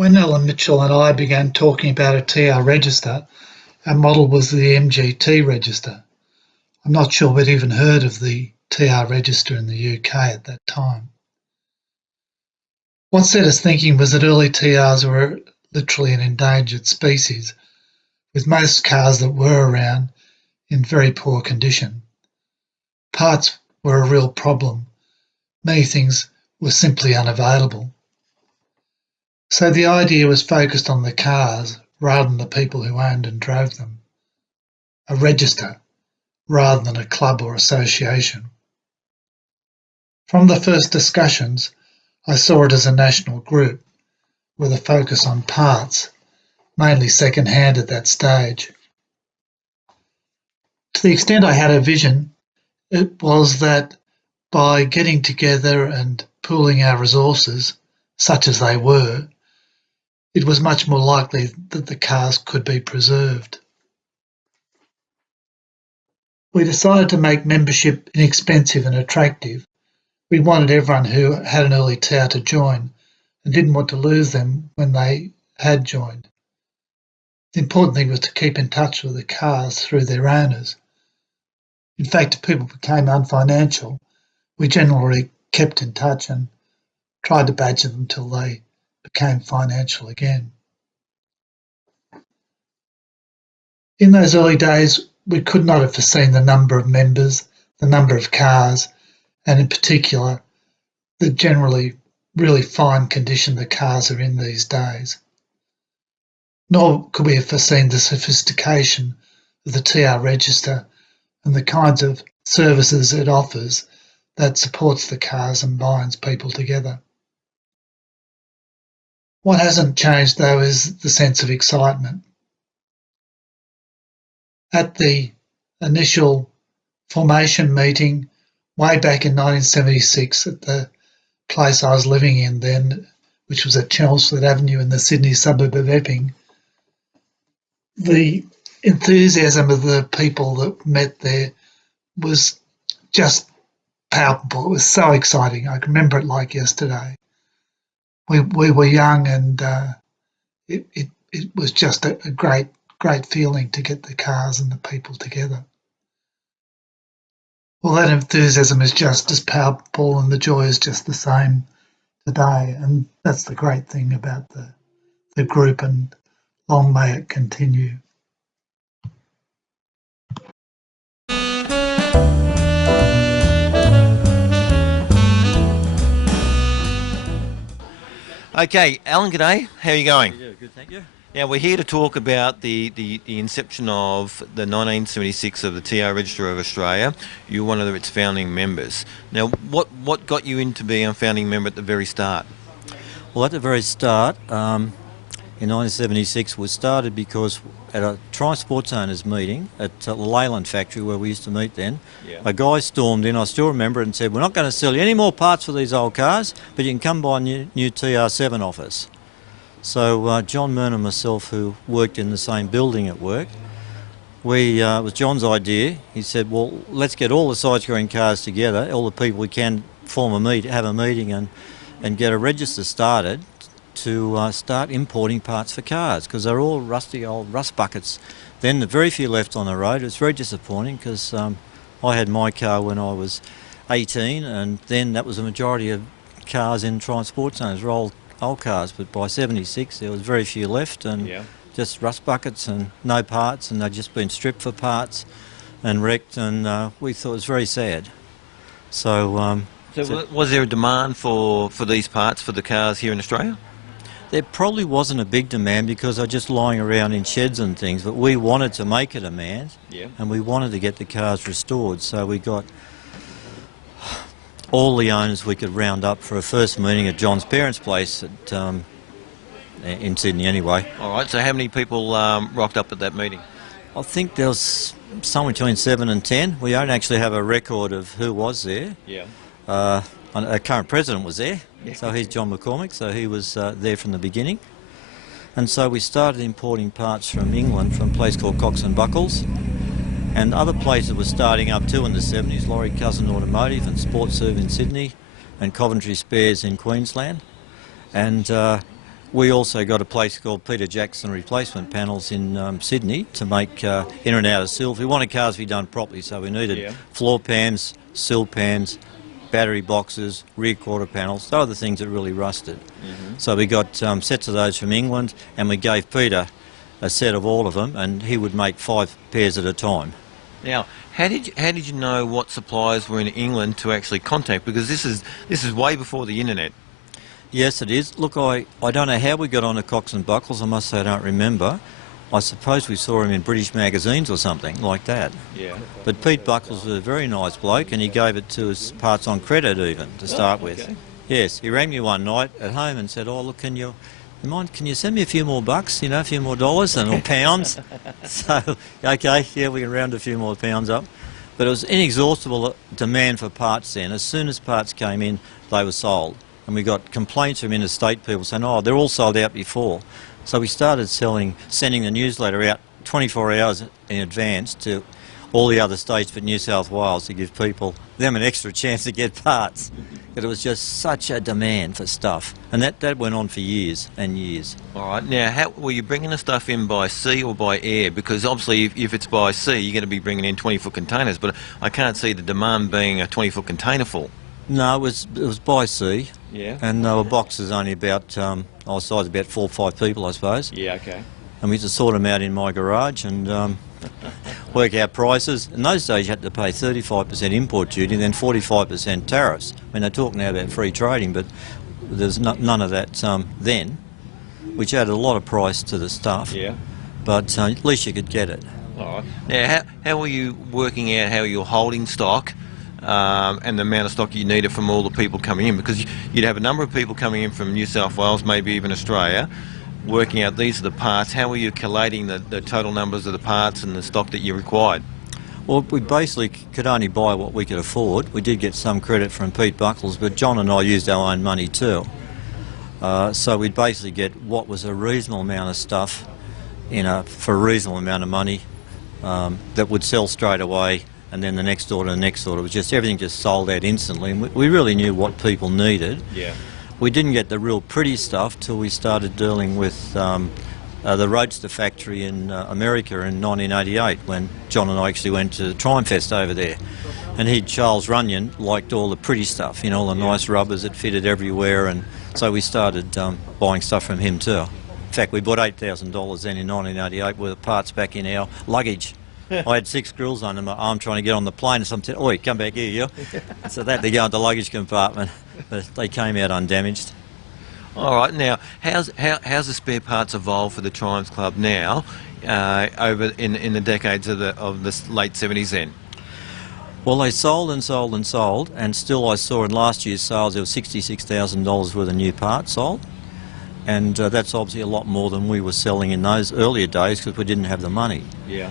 When Alan Mitchell and I began talking about a TR register, our model was the MGT register. I'm not sure we'd even heard of the TR register in the UK at that time. What set us thinking was that early TRs were literally an endangered species, with most cars that were around in very poor condition. Parts were a real problem. Many things were simply unavailable. So the idea was focused on the cars rather than the people who owned and drove them. A register rather than a club or association. From the first discussions, I saw it as a national group with a focus on parts, mainly second-hand at that stage. To the extent I had a vision, it was that by getting together and pooling our resources, such as they were, it was much more likely that the cars could be preserved. We decided to make membership inexpensive and attractive. We wanted everyone who had an early TR to join and didn't want to lose them when they had joined. The important thing was to keep in touch with the cars through their owners. In fact, if people became unfinancial, we generally kept in touch and tried to badger them until they became financial again. In those early days, we could not have foreseen the number of members, the number of cars, and in particular, the generally really fine condition the cars are in these days. Nor could we have foreseen the sophistication of the TR register and the kinds of services it offers that supports the cars and binds people together. What hasn't changed, though, is the sense of excitement. At the initial formation meeting way back in 1976 at the place I was living in then, which was at Chelmsford Avenue in the Sydney suburb of Epping, the enthusiasm of the people that met there was just palpable. It was so exciting. I can remember it like yesterday. We were young and it was just a great feeling to get the cars and the people together. Well, that enthusiasm is just as palpable and the joy is just the same today. And that's the great thing about the group, and long may it continue. Okay, Alan, g'day. How are you going? Yeah, good, thank you. Yeah, we're here to talk about the inception of the 1976 of the TR Register of Australia. You're one of its founding members. Now, what got you into being a founding member at the very start? Well, at the very start, in 1976, was started because at a Tri-Sports Owners meeting at the Leyland factory where we used to meet then, a guy stormed in, I still remember it, and said, "We're not going to sell you any more parts for these old cars, but you can come buy a new TR7 off us." So John Myrne and myself, who worked in the same building at work, it was John's idea. He said, "Well, let's get all the side-screen cars together, all the people we can have a meeting and get a register started to start importing parts for cars, because they're all rusty old rust buckets. Then the very few left on the road. It's very disappointing because I had my car when I was 18, and then that was the majority of cars in Tri-Sports Owners were old cars, but by 76 there was very few left, and just rust buckets and no parts, and they'd just been stripped for parts and wrecked, and we thought it was very sad. So was there a demand for these parts for the cars here in Australia? There probably wasn't a big demand because they're just lying around in sheds and things, but we wanted to make a demand, and we wanted to get the cars restored, so we got all the owners we could round up for a first meeting at John's parents' place in Sydney anyway. All right, so how many people rocked up at that meeting? I think there was somewhere between 7 and 10. We don't actually have a record of who was there. Our current president was there, so he's John McCormick, so he was there from the beginning. And so we started importing parts from England, from a place called Cox and Buckles, and other places were starting up too in the 70s, Laurie Cousin Automotive and Sportserve in Sydney, and Coventry Spares in Queensland. And We also got a place called Peter Jackson Replacement Panels in Sydney to make in and out of sills. We wanted cars to be done properly, so we needed floor pans, sill pans, battery boxes, rear quarter panels. Those are the things that really rusted. So we got sets of those from England, and we gave Peter a set of all of them, and he would make 5 pairs at a time. Now, how did you know what suppliers were in England to actually contact? Because this is way before the internet. Yes, it is. Look, I don't know how we got on to Cox and Buckles. I must say I don't remember. I suppose we saw him in British magazines or something like that. Yeah. But Pete Buckles was a very nice bloke, and he gave it to us parts on credit even to start with. Yes, he rang me one night at home and said, "Oh, look, can you send me a few more bucks, a few more dollars or pounds?" So, okay, yeah, we can round a few more pounds up. But it was inexhaustible demand for parts then. As soon as parts came in, they were sold. And we got complaints from interstate people saying, "Oh, they're all sold out before." So we started sending the newsletter out 24 hours in advance to all the other states but New South Wales to give them an extra chance to get parts. But it was just such a demand for stuff. And that went on for years and years. All right. Now, how were you bringing the stuff in by sea or by air? Because obviously if it's by sea, you're going to be bringing in 20-foot containers, but I can't see the demand being a 20-foot container full. No, it was by sea. Yeah. And there were boxes only about, our size about 4 or 5 people, I suppose. Yeah, okay. And we used to sort them out in my garage and work out prices. In those days you had to pay 35% import duty and then 45% tariffs. I mean, they're talking now about free trading, but there's none of that then, which added a lot of price to the stuff. Yeah. But at least you could get it. All right. Now, how were you working out how you're holding stock and the amount of stock you needed from all the people coming in? Because you'd have a number of people coming in from New South Wales, maybe even Australia, working out these are the parts. How were you collating the total numbers of the parts and the stock that you required? Well, we basically could only buy what we could afford. We did get some credit from Pete Buckles, but John and I used our own money too. So we'd basically get what was a reasonable amount of stuff for a reasonable amount of money that would sell straight away, and then the next order, was just everything just sold out instantly. And we really knew what people needed. Yeah. We didn't get the real pretty stuff till we started dealing with the Roadster factory in America in 1988, when John and I actually went to Triumfest over there. And Charles Runyon liked all the pretty stuff, all the nice rubbers that fitted everywhere, and so we started buying stuff from him too. In fact, we bought $8,000 then in 1988 worth of parts back in our luggage. I had 6 grills under my arm trying to get on the plane, and someone said, "Oi, come back here, you." So they go into the luggage compartment, but they came out undamaged. All right. Now, how's the spare parts evolved for the Triumph Club now over in the decades of the late 70s then? Well, they sold and sold and sold, and still I saw in last year's sales there was $66,000 worth of new parts sold, and that's obviously a lot more than we were selling in those earlier days because we didn't have the money. Yeah.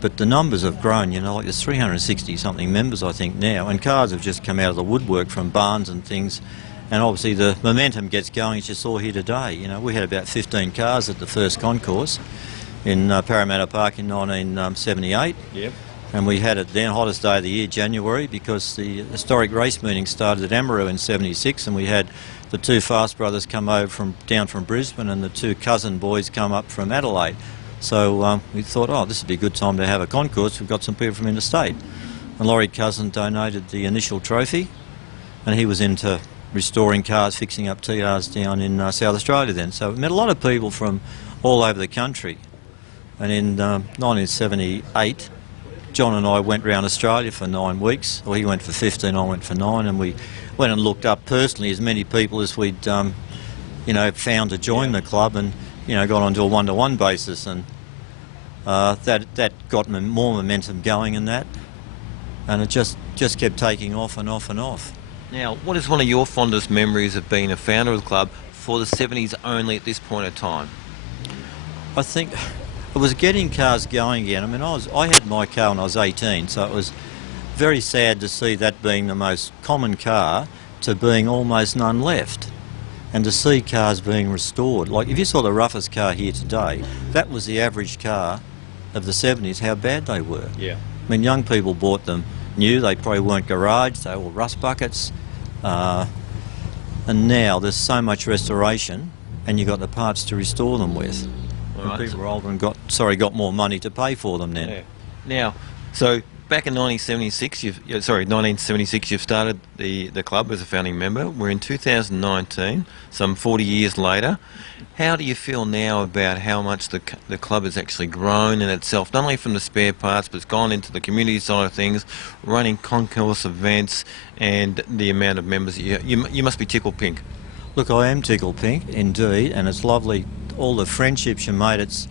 But the numbers have grown, like there's 360 something members I think now, and cars have just come out of the woodwork from barns and things, and obviously the momentum gets going, as you saw here today. We had about 15 cars at the first concourse in Parramatta Park in 1978. Yep. And we had it then, hottest day of the year, January, because the historic race meeting started at Amaroo in 76, and we had the 2 Fast brothers come over down from Brisbane, and the 2 cousin boys come up from Adelaide. So we thought, this would be a good time to have a concourse. We've got some people from interstate. And Laurie Cousin donated the initial trophy, and he was into restoring cars, fixing up TRs down in South Australia then. So we met a lot of people from all over the country. And in 1978, John and I went round Australia for 9 weeks. Well, he went for 15, I went for 9, and we went and looked up personally as many people as we'd, found to join the club, and got onto a one-to-one basis, and that got more momentum going in that, and it just kept taking off and off and off. Now, what is one of your fondest memories of being a founder of the club for the 70s only at this point of time? I think it was getting cars going again. I mean, I had my car when I was 18, so it was very sad to see that being the most common car to being almost none left. And to see cars being restored. Like, if you saw the roughest car here today, that was the average car of the 70s, how bad they were. Yeah. I mean, young people bought them new, they probably weren't garaged, they were rust buckets. And now there's so much restoration, and you got the parts to restore them with. And Right. people were older and got more money to pay for them then. Yeah. Now, so back in 1976, 1976, you've started the club as a founding member. We're in 2019, some 40 years later. How do you feel now about how much the club has actually grown in itself, not only from the spare parts, but it's gone into the community side of things, running concourse events, and the amount of members? You must be tickled pink. Look, I am tickled pink, indeed, and it's lovely, all the friendships you made. It's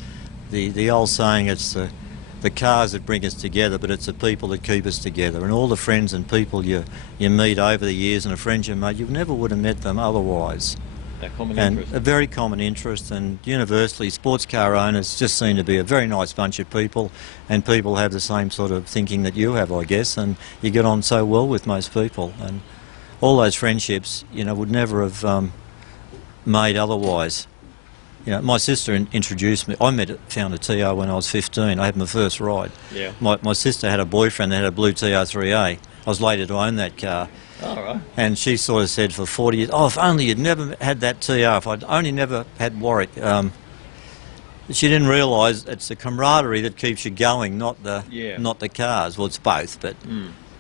the old saying, it's the cars that bring us together, but it's the people that keep us together. And all the friends and people you meet over the years, and the friends you made, you never would have met them otherwise. That common And interest. a very common interest, and universally, sports car owners just seem to be a very nice bunch of people, and people have the same sort of thinking that you have, I guess, and you get on so well with most people. And all those friendships, would never have made otherwise. My sister introduced me. Found a TR when I was 15. I had my first ride. Yeah. My sister had a boyfriend that had a blue TR3A. I was later to own that car. All right. And she sort of said for 40 years, if only you'd never had that TR, if I'd only never had Warwick. She didn't realise it's the camaraderie that keeps you going, not the cars. Well, it's both, but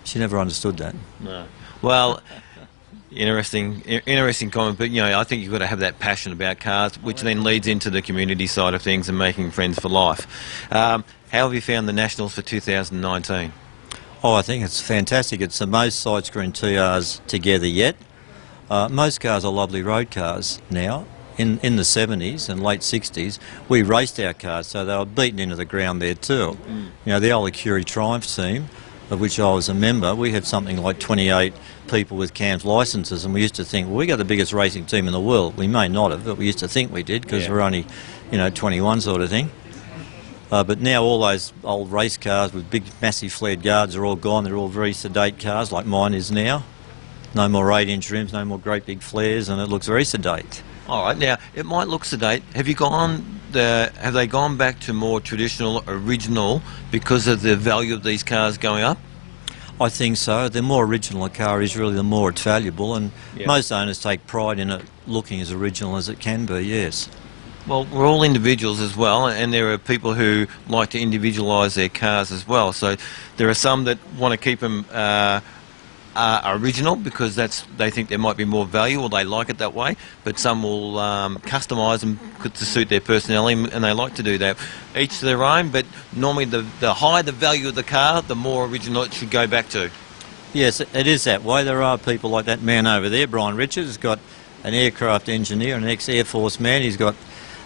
she never understood that. No. Well, interesting comment, but I think you've got to have that passion about cars, which then leads into the community side of things and making friends for life. How have you found the Nationals for 2019? Oh, I think it's fantastic. It's the most side-screen TRs together yet. Most cars are lovely road cars now. In the 70s and late 60s, we raced our cars, so they were beaten into the ground there too. The old Acuri Triumph team, of which I was a member, we had something like 28 people with CAMS licences, and we used to think, well, we got the biggest racing team in the world. We may not have, but we used to think we did because we're only, 21 sort of thing. But now all those old race cars with big, massive flared guards are all gone. They're all very sedate cars, like mine is now. No more 8-inch rims, no more great big flares, and it looks very sedate. All right. Now, it might look sedate. Have they gone back to more traditional, original, because of the value of these cars going up? I think so. The more original a car is, really, the more it's valuable, and most owners take pride in it looking as original as it can be, yes. Well, we're all individuals as well, and there are people who like to individualise their cars as well. So there are some that want to keep them original because they think there might be more value, or they like it that way. But some will customise them to suit their personality, and they like to do that. Each to their own, but normally the higher the value of the car, the more original it should go back to. Yes, it is that way. There are people like that man over there, Brian Richards, has got an aircraft engineer, an ex-Air Force man. He's got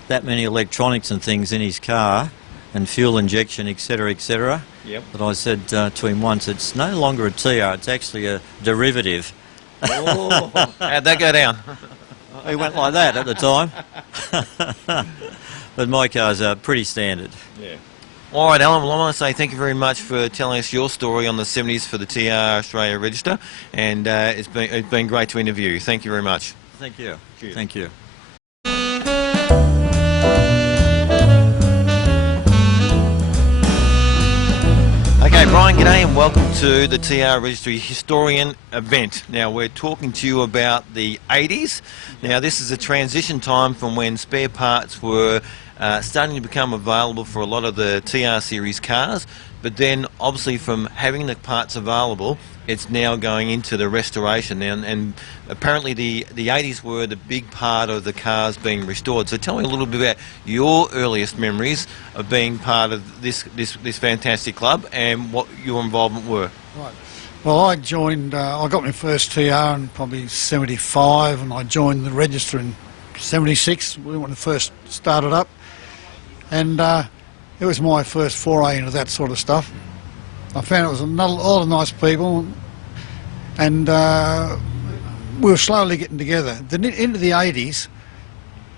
that many electronics and things in his car, and fuel injection, etc., etc. Yep. But I said to him once, it's no longer a TR, it's actually a derivative. Oh, how'd that go down? He went like that at the time. But my cars are pretty standard. Yeah. All right, Alan, well, I want to say thank you very much for telling us your story on the 70s for the TR Australia Register, and it's been great to interview you. Thank you very much. Thank you. Cheers. Thank you. Okay, Brian, g'day and welcome to the TR Registry Historian event. Now, we're talking to you about the 80s. Now, this is a transition time from when spare parts were starting to become available for a lot of the TR series cars, but then obviously from having the parts available, it's now going into the restoration. And apparently the 80s were the big part of the cars being restored. So tell me a little bit about your earliest memories of being part of this fantastic club and what your involvement were. Right. Well, I joined, I got my first TR in probably 75, and I joined the register in 76 when it first started up. And it was my first foray into that sort of stuff. I found it was a lot of nice people, and we were slowly getting together. Into the 80s,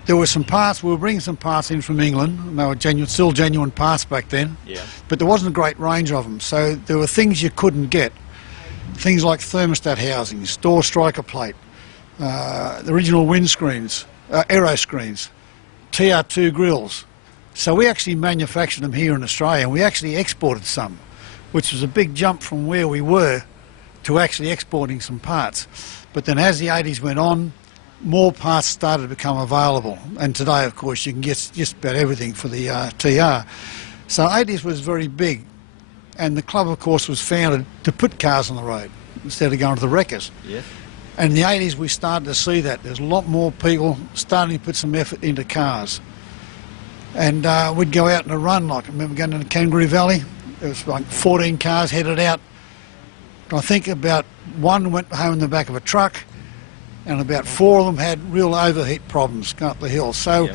there were some parts, we were bringing some parts in from England, and they were still genuine parts back then, but there wasn't a great range of them, so there were things you couldn't get. Things like thermostat housings, door striker plate, the original windscreens, aero screens, TR2 grills. So we actually manufactured them here in Australia, and we actually exported some, which was a big jump from where we were to actually exporting some parts. But then as the 80s went on, more parts started to become available. And today, of course, you can get just about everything for the TR. So 80s was very big. And the club, of course, was founded to put cars on the road instead of going to the wreckers. Yes. And in the 80s, we started to see that. There's a lot more people starting to put some effort into cars. And we'd go out on a run, like I remember going into Kangaroo Valley. There was like 14 cars headed out. I think about one went home in the back of a truck, and about 4 of them had real overheat problems going up the hill. So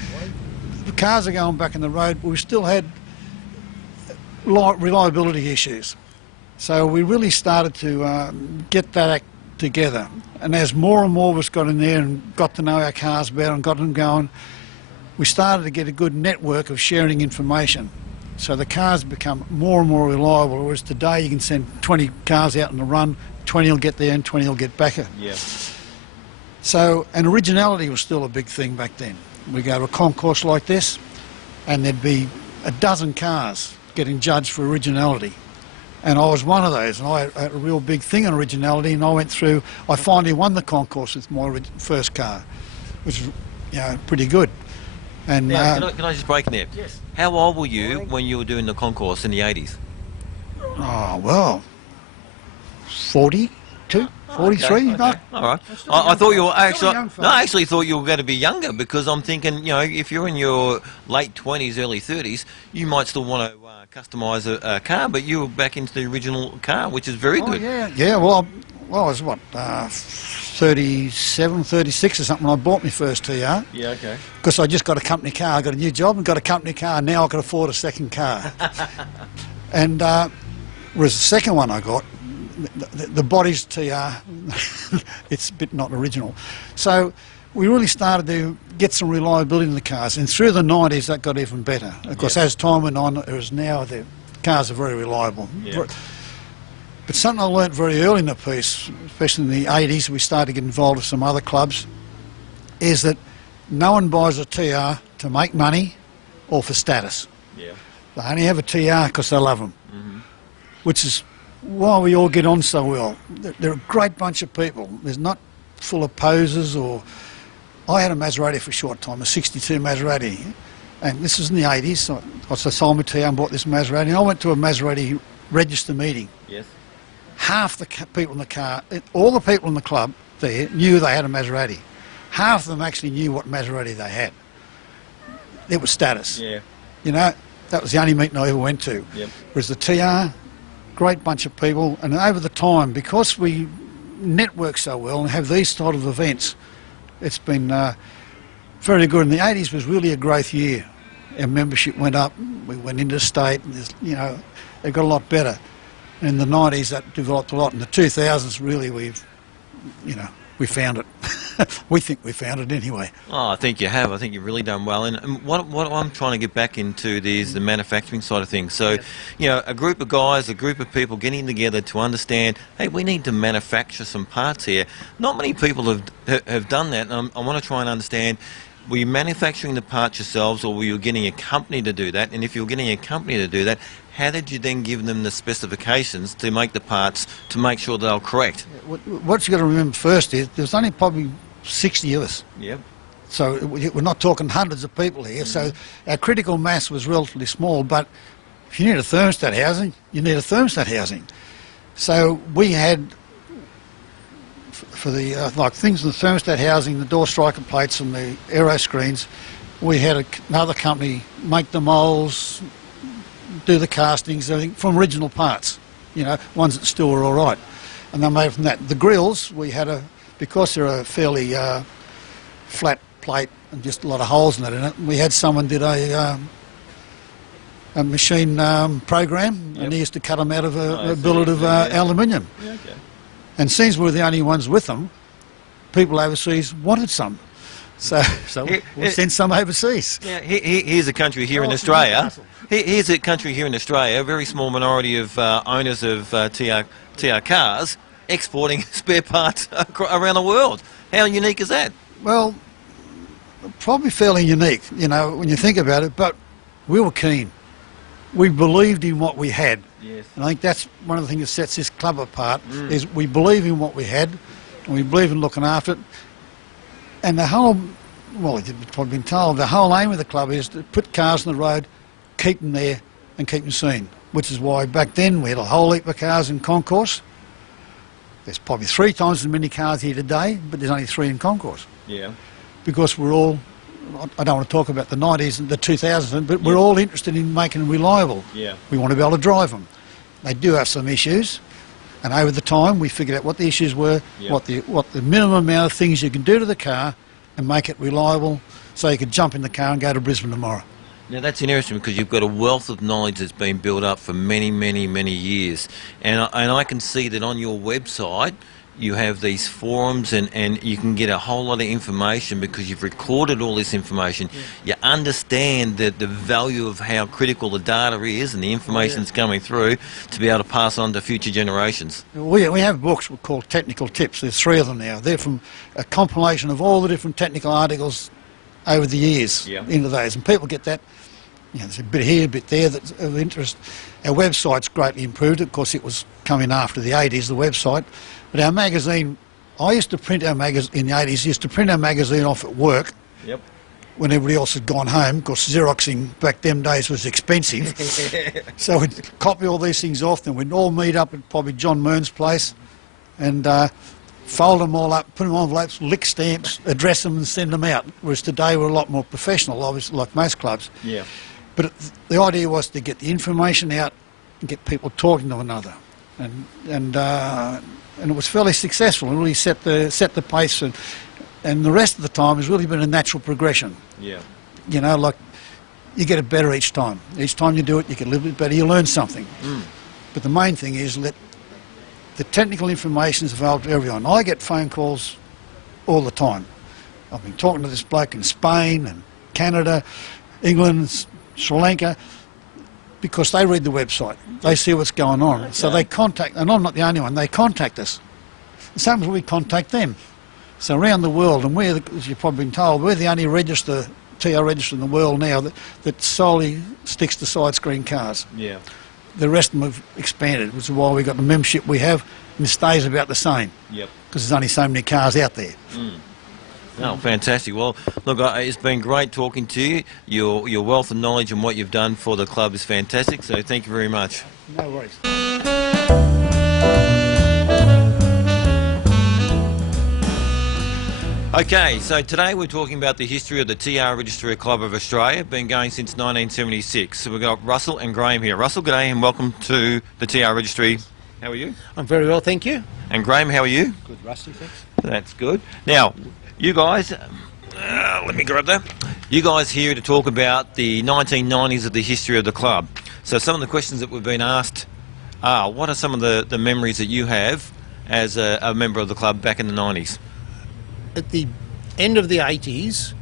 the cars are going back in the road, but we still had reliability issues. So we really started to get that act together. And as more and more of us got in there and got to know our cars better and got them going, we started to get a good network of sharing information. So the cars become more and more reliable, whereas today you can send 20 cars out on the run, 20 will get there and 20 will get back. Yeah. So, and originality was still a big thing back then. We go to a concourse like this and there'd be a dozen cars getting judged for originality. And I was one of those, and I had a real big thing on originality, and I finally won the concourse with my first car, which was, you know, pretty good. And Now, can I just break in there? Yes. How old were you when you were doing the concourse in the 80s? oh, well, 42, 43. Okay. No, All right. still I young thought you were fella. actually. Still a young No, fella. I actually thought you were going to be younger, because I'm thinking, you know, if you're in your late 20s, early 30s, you might still want to customise a car, but you were back into the original car, which is very Oh, good. yeah. Well, I was, 37, 36 or something when I bought my first TR. Yeah. Okay. Because I just got a company car. I got a new job and got a company car, and now I can afford a second car. And whereas the second one I got, the body's TR, it's a bit not original. So we really started to get some reliability in the cars, and through the 90s that got even better. Of course, as time went on, now the cars are very reliable. Yeah. But something I learnt very early in the piece, especially in the 80s, we started to get involved with some other clubs, is that no one buys a TR to make money or for status. Yeah. They only have a TR because they love them, which is why we all get on so well. They're a great bunch of people. There's not full of posers or... I had a Maserati for a short time, a 62 Maserati, and this was in the 80s, so I sold my TR and bought this Maserati, and I went to a Maserati register meeting. Yes. Half the people in the car, all the people in the club there knew they had a Maserati. Half of them actually knew what Maserati they had. It was status. Yeah. You know, that was the only meeting I ever went to. Yep. Whereas the TR, great bunch of people, and over the time, because we network so well and have these sort of events, it's been very good. And the 80s was really a growth year. Our membership went up, we went interstate, and you know, it got a lot better. In the 90s that developed a lot. In the 2000s really we found it. We think we found it anyway. Oh, I think you have. I think you've really done well. And what I'm trying to get back into is the manufacturing side of things. So, you know, a group of guys, a group of people getting together to understand, hey, we need to manufacture some parts here. Not many people have done that. And I want to try and understand, were you manufacturing the parts yourselves, or were you getting a company to do that? And if you were getting a company to do that, how did you then give them the specifications to make the parts to make sure they're correct? What you've got to remember first is there's only probably 60 of us. Yep. So we're not talking hundreds of people here. So our critical mass was relatively small, but if you need a thermostat housing, you need a thermostat housing. So we had, for the like things in the thermostat housing, the door striker plates and the aero screens, we had another company make the moulds, do the castings, everything from original parts, you know, ones that still were all right. And they made from that. The grills, we had because they're a fairly flat plate and just a lot of holes in it, we had someone did a machine program, and he used to cut them out of a billet of aluminium. Yeah, okay. And since we were the only ones with them, people overseas wanted some. So we sent some overseas. Yeah, here's a country here in Australia. Here's a country here in Australia, a very small minority of owners of TR cars exporting spare parts around the world. How unique is that? Well, probably fairly unique, you know, when you think about it, but we were keen. We believed in what we had. Yes. And I think that's one of the things that sets this club apart, is we believe in what we had, and we believe in looking after it. And the whole, well, you've probably been told, the whole aim of the club is to put cars on the road, keep them there and keep them seen, which is why back then we had a whole heap of cars in concourse. There's probably 3 times as many cars here today, but there's only 3 in concourse. Yeah. Because we're all, I don't want to talk about the 90s and the 2000s, but we're all interested in making them reliable. Yeah. We want to be able to drive them. They do have some issues, and over the time we figured out what the issues were, what the minimum amount of things you can do to the car and make it reliable so you could jump in the car and go to Brisbane tomorrow. Now that's interesting because you've got a wealth of knowledge that's been built up for many, many, many years. And I can see that on your website you have these forums and you can get a whole lot of information because you've recorded all this information. You understand the value of how critical the data is and the information that's coming through to be able to pass on to future generations. We have books called Technical Tips. There's 3 of them now. They're from a compilation of all the different technical articles over the years into those. And people get that. You know, there's a bit here, a bit there that's of interest. Our website's greatly improved. Of course, it was coming after the 80s, the website. But our magazine, I used to print our magazine in the 80s, used to print our magazine off at work when everybody else had gone home. Of course, Xeroxing back them days was expensive. So we'd copy all these things off, and we'd all meet up at probably John Mearns' place and fold them all up, put them on envelopes, lick stamps, address them and send them out. Whereas today we're a lot more professional, obviously, like most clubs. Yeah. But the idea was to get the information out and get people talking to one another. And it was fairly successful. It really set the pace, and the rest of the time has really been a natural progression. Yeah. You know, like you get it better each time. Each time you do it, you get a little bit better. You learn something. But the main thing is let the technical information is available to everyone. I get phone calls all the time. I've been talking to this bloke in Spain and Canada, England, Sri Lanka, because they read the website. They see what's going on. Okay. So they contact, and I'm not the only one, they contact us. The same as we contact them. So around the world, and we're, as you've probably been told, we're the only TR register in the world now that solely sticks to side screen cars. Yeah. The rest of them have expanded, which is why we've got the membership we have, and it stays about the same. Yep. Because there's only so many cars out there. Oh, fantastic. Well, look, it's been great talking to you. Your wealth of knowledge and what you've done for the club is fantastic, so thank you very much. No worries. Okay, so today we're talking about the history of the TR Registrar Club of Australia, been going since 1976. So we've got Russell and Graham here. Russell, good day and welcome to the TR Registry. How are you? I'm very well, thank you. And Graham, how are you? Good, Rusty, thanks. That's good. Now, you guys, let me grab that. You guys here to talk about the 1990s of the history of the club. So some of the questions that we've been asked are, what are some of the memories that you have as a member of the club back in the 90s? At the end of the 80s,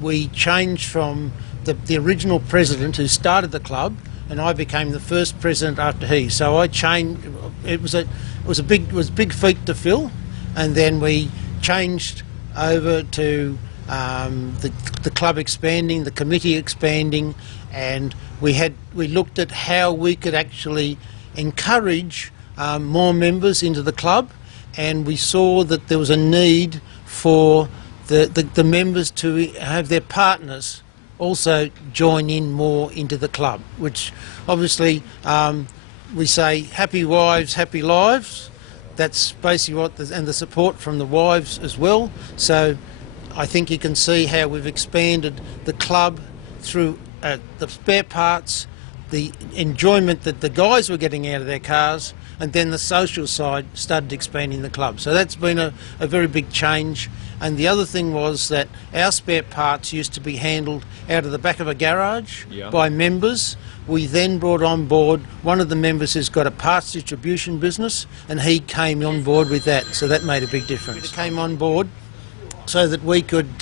we changed from the original president who started the club, and I became the first president after he. So I changed. It was a big feat to fill, and then we changed over to the club expanding, the committee expanding, and we looked at how we could actually encourage more members into the club, and we saw that there was a need for the members to have their partners also join in more into the club, which obviously we say happy wives, happy lives. That's basically what, and the support from the wives as well. So I think you can see how we've expanded the club through the spare parts, the enjoyment that the guys were getting out of their cars, and then the social side started expanding the club. So that's been a very big change. And the other thing was that our spare parts used to be handled out of the back of a garage by members. We then brought on board one of the members who's got a parts distribution business, and he came on board with that, so that made a big difference. It came on board so that we could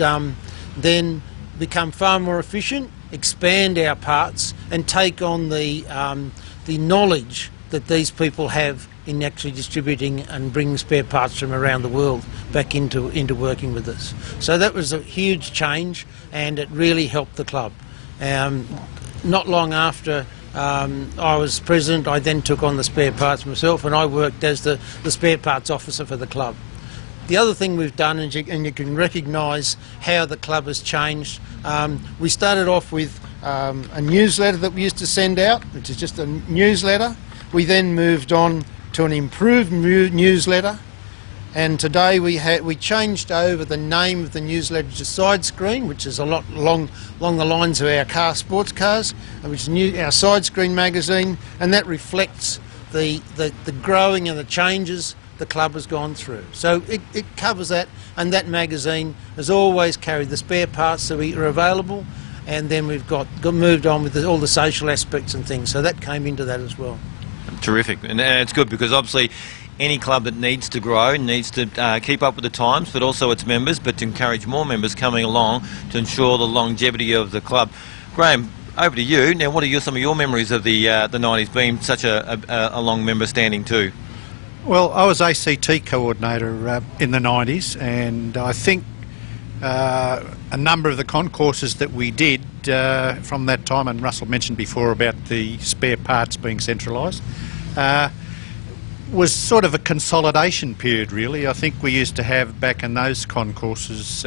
then become far more efficient, expand our parts, and take on the knowledge that these people have in actually distributing and bringing spare parts from around the world back into working with us. So that was a huge change, and it really helped the club. Not long after I was president, I then took on the spare parts myself, and I worked as the spare parts officer for the club. The other thing we've done, and you can recognise how the club has changed, we started off with a newsletter that we used to send out, which is just a newsletter. We then moved on to an improved newsletter, and today we changed over the name of the newsletter to Side Screen, which is a lot along the lines of our sports cars, which is our Side Screen magazine, and that reflects the growing and the changes the club has gone through. So it covers that, and that magazine has always carried the spare parts that are available, and then we've got moved on with all the social aspects and things. So that came into that as well. Terrific, and it's good because obviously any club that needs to grow needs to keep up with the times, but also its members, but to encourage more members coming along to ensure the longevity of the club. Graham, over to you. Now, what are some of your memories of the 90s, being such a long member standing too? Well, I was ACT coordinator in the 90s, and I think a number of the concourses that we did from that time, and Russell mentioned before about the spare parts being centralised, was sort of a consolidation period, really. I think we used to have, back in those concourses,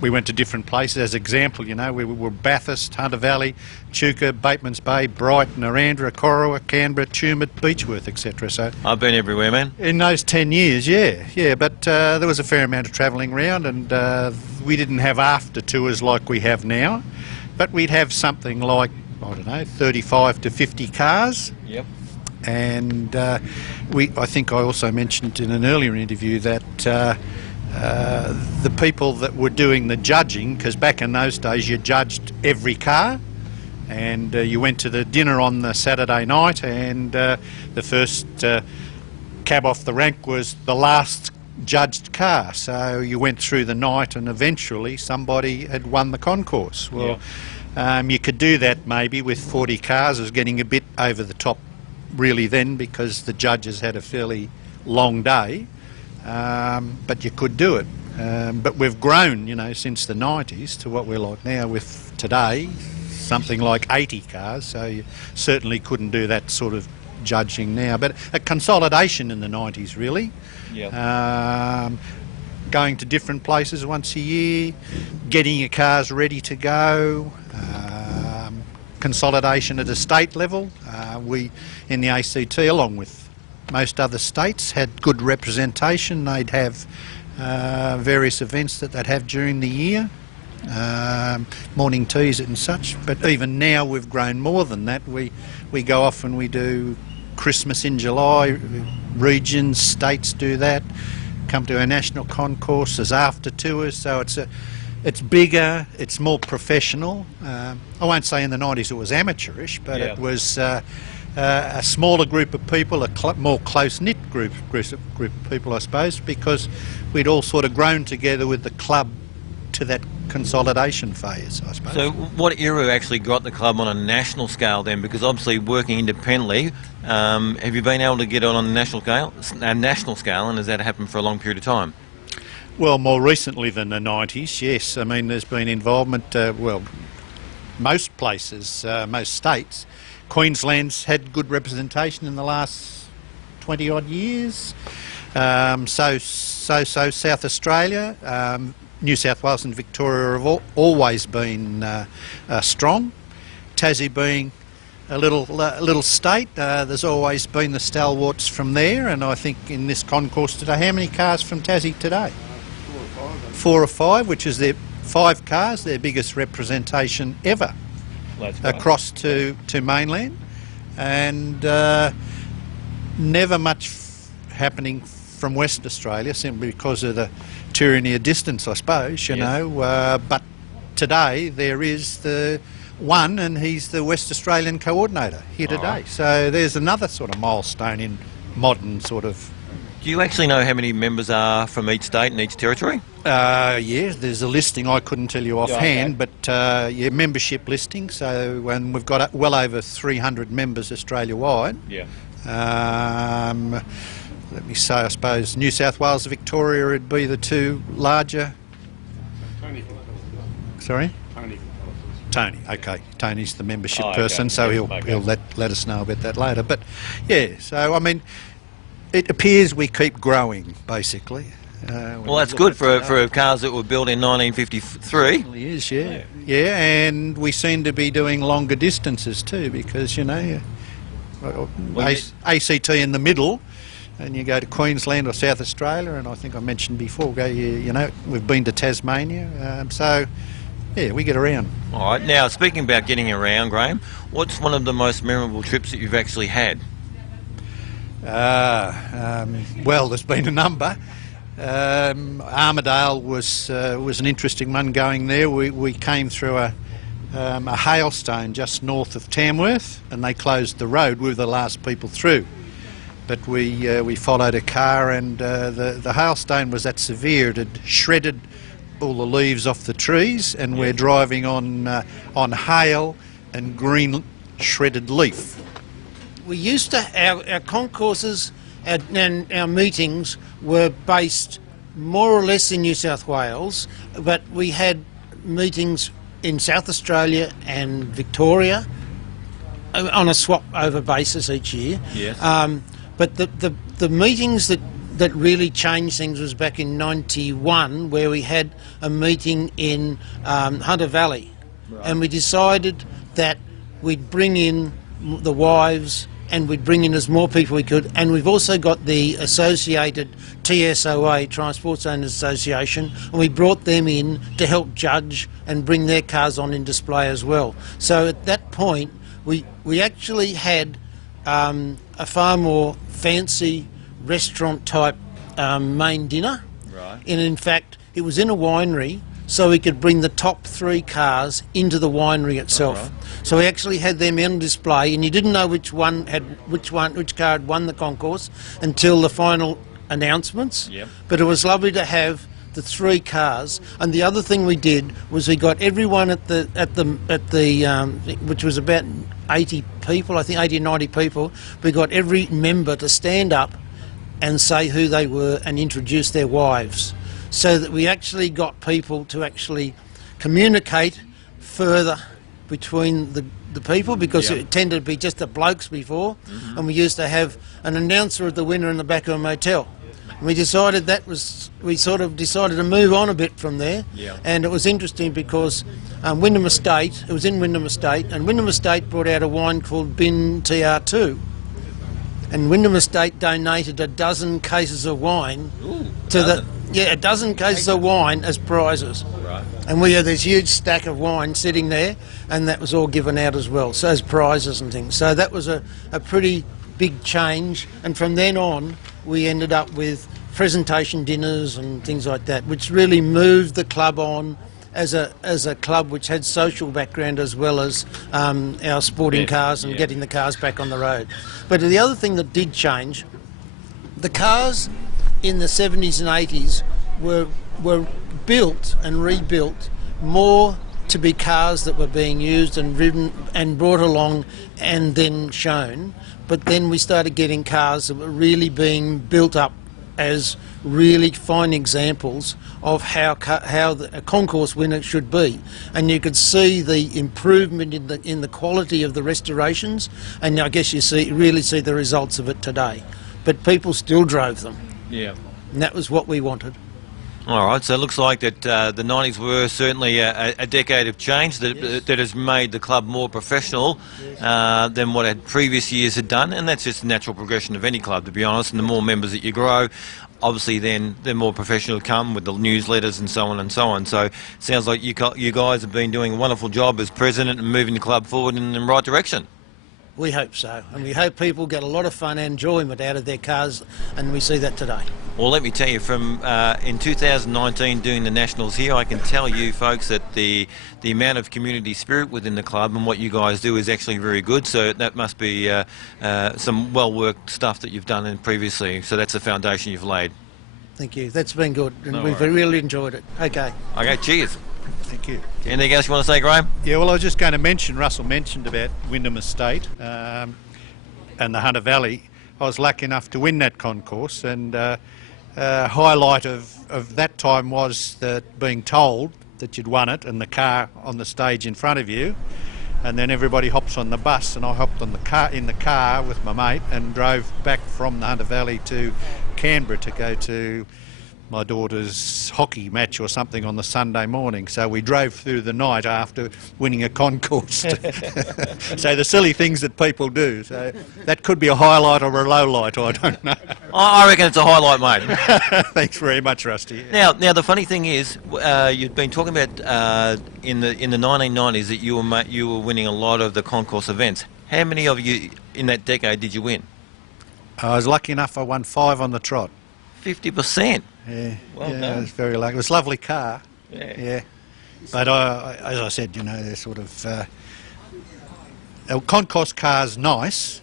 we went to different places. As example, you know, we were Bathurst, Hunter Valley, Chuka, Bateman's Bay, Brighton, Arandra, Corowa, Canberra, Tumut, Beechworth, etc. So I've been everywhere, man. in those 10 years, yeah. But there was a fair amount of travelling around, and we didn't have after tours like we have now. But we'd have something like, I don't know, 35 to 50 cars. Yep. And I think I also mentioned in an earlier interview that the people that were doing the judging, because back in those days you judged every car, and you went to the dinner on the Saturday night, and the first cab off the rank was the last judged car. So you went through the night, and eventually somebody had won the concourse. Well, you could do that maybe with 40 cars. It was getting a bit over the top really then, because the judges had a fairly long day, but you could do it. But we've grown, you know, since the 90s to what we're like now with today, something like 80 cars, so you certainly couldn't do that sort of judging now. But a consolidation in the 90s, really. Yep. Going to different places once a year, getting your cars ready to go, consolidation at a state level. We, in the ACT, along with most other states, had good representation. They'd have various events that they'd have during the year, morning teas and such. But even now we've grown more than that. We go off and we do Christmas in July, regions, states do that, come to our national concourse, there's after tours, so it's bigger, it's more professional. I won't say in the 90s it was amateurish, but it was a smaller group of people, a more close-knit group of people, I suppose, because we'd all sort of grown together with the club to that consolidation phase, I suppose. So what era actually got the club on a national scale then? Because obviously working independently, have you been able to get on a national scale, and has that happened for a long period of time? Well, more recently than the 90s, yes. I mean, there's been involvement, most places, most states. Queensland's had good representation in the last 20-odd years. So South Australia, New South Wales and Victoria have always been strong. Tassie being a little state, there's always been the stalwarts from there, and I think in this concourse today, how many cars from Tassie today? 4 or 5, which is their 5 cars, their biggest representation ever across to mainland, and never much happening from Western Australia, simply because of the tyranny of distance, I suppose, you know. But today there is the one, and he's the West Australian coordinator here today. So there's another sort of milestone in modern sort of... Do you actually know how many members are from each state and each territory? Yeah, there's a listing. I couldn't tell you offhand, but membership listing. So when we've got well over 300 members Australia-wide. Yeah. Let me say, I suppose New South Wales and Victoria would be the 2 larger. Sorry? Tony, okay. Tony's the membership person, so he'll let us know about that later. But yeah, so I mean, it appears we keep growing, basically. Well, that's good for cars that were built in 1953. It is, yeah. Yeah, and we seem to be doing longer distances too, because, you know, ACT in the middle, and you go to Queensland or South Australia, and I think I mentioned before, you know, we've been to Tasmania, so yeah, we get around. All right. Now, speaking about getting around, Graham, what's one of the most memorable trips that you've actually had? Well, there's been a number. Armidale was an interesting one going there. We came through a hailstone just north of Tamworth, and they closed the road. We were the last people through. But we followed a car, and the hailstone was that severe it had shredded all the leaves off the trees, and we're driving on hail and green shredded leaf. We used to, our concourses and our meetings were based more or less in New South Wales, but we had meetings in South Australia and Victoria on a swap over basis each year. Yes. But the meetings that really changed things was back in 91, where we had a meeting in Hunter Valley. Right. And we decided that we'd bring in the wives and we'd bring in as more people we could. And we've also got the associated TSOA, Transport Owners Association, and we brought them in to help judge and bring their cars on in display as well. So at that point, we actually had a far more fancy restaurant type main dinner. Right. And in fact, it was in a winery, so we could bring the top 3 cars into the winery itself. Right. So we actually had them on display, and you didn't know which car had won the concourse until the final announcements. Yep. But it was lovely to have the 3 cars. And the other thing we did was we got everyone at the which was about 80 people, I think 80 or 90 people. We got every member to stand up and say who they were and introduce their wives, so that we actually got people to actually communicate further between the people, because it tended to be just the blokes before, and we used to have an announcer of the winner in the back of a motel. And we decided we sort of decided to move on a bit from there. Yeah. And it was interesting because Wyndham Estate, it was in Wyndham Estate, and Wyndham Estate brought out a wine called Bin TR2. And Wyndham Estate donated a dozen cases of wine a dozen cases of wine as prizes. Right. And we had this huge stack of wine sitting there, and that was all given out as well, so as prizes and things. So that was a pretty big change, and from then on we ended up with presentation dinners and things like that, which really moved the club on as a club which had social background as well as our sporting cars and getting the cars back on the road. But the other thing that did change, the cars in the 70s and 80s were built and rebuilt more to be cars that were being used and ridden and brought along and then shown. But then we started getting cars that were really being built up as really fine examples of how a concourse winner should be, and you could see the improvement in the quality of the restorations, and I guess you really see the results of it today. But people still drove them. Yeah. And that was what we wanted. All right, so it looks like that the 90s were certainly a decade of change that has made the club more professional than what previous years had done, and that's just a natural progression of any club, to be honest. And the more members that you grow, obviously then the more professional come with the newsletters and so on and so on. So it sounds like you guys have been doing a wonderful job as president and moving the club forward in the right direction. We hope so, and we hope people get a lot of fun and enjoyment out of their cars, and we see that today. Well, let me tell you, from in 2019 doing the Nationals here, I can tell you folks that the amount of community spirit within the club and what you guys do is actually very good. So that must be some well-worked stuff that you've done previously. So that's the foundation you've laid. Thank you. That's been good, and No we've worries. really enjoyed it. Okay. Okay, cheers. Thank you. Anything else you want to say, Graham? Yeah, well, I was just going to mention, Russell mentioned about Wyndham Estate and the Hunter Valley. I was lucky enough to win that concourse, and highlight of that time was that being told that you'd won it and the car on the stage in front of you, and then everybody hops on the bus, and I hopped on in the car with my mate and drove back from the Hunter Valley to Canberra to go to my daughter's hockey match or something on the Sunday morning. So we drove through the night after winning a concourse. So the silly things that people do. So that could be a highlight or a low light, I don't know. I reckon it's a highlight, mate. Thanks very much, Rusty. Now, the funny thing is, you've been talking about in the 1990s that you were winning a lot of the concourse events. How many of you in that decade did you win? I was lucky enough I won 5 on the trot. 50%. Yeah, Well yeah, done. I was very lucky. It was a lovely car. Yeah. But as I said, you know, they're sort of a concourse car's nice,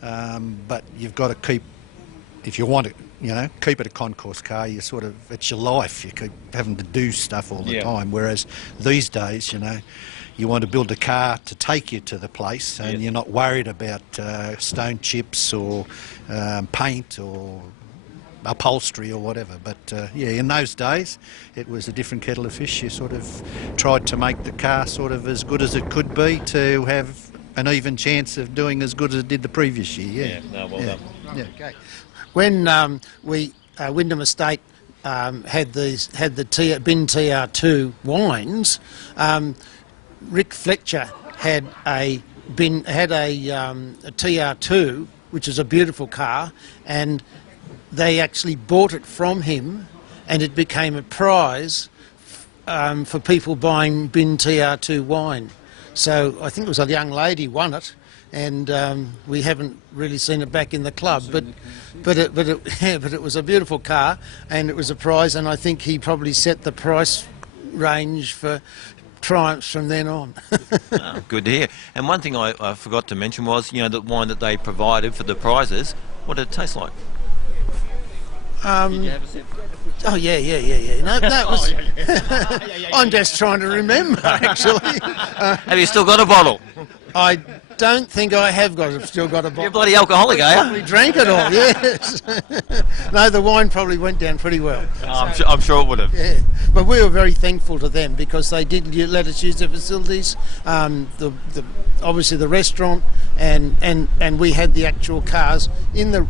but you've got to keep, if you want it, you know, keep it a concourse car. You sort of, it's your life. You keep having to do stuff all the time. Whereas these days, you know, you want to build a car to take you to the place, and you're not worried about stone chips or paint or upholstery or whatever. But yeah, in those days it was a different kettle of fish. You sort of tried to make the car sort of as good as it could be to have an even chance of doing as good as it did the previous year. No, well done. Yeah. Okay. When Wyndham Estate had the Bin TR2 wines, Rick Fletcher had a TR2, which is a beautiful car, and they actually bought it from him, and it became a prize for people buying Bin TR2 wine. So I think it was a young lady won it, and we haven't really seen it back in the club. But it was a beautiful car, and it was a prize, and I think he probably set the price range for Triumphs from then on. Oh, good to hear. And one thing I forgot to mention was, you know, the wine that they provided for the prizes. What did it taste like? Oh yeah. No, it was. I'm just trying to remember. Actually, Have you still got a bottle? I don't think I have still got a bottle. You're bloody alcoholic, are We you? drank it all. Yes. No, the wine probably went down pretty well. I'm sure it would have. Yeah, but we were very thankful to them because they did let us use their facilities. Obviously the restaurant, and we had the actual cars in the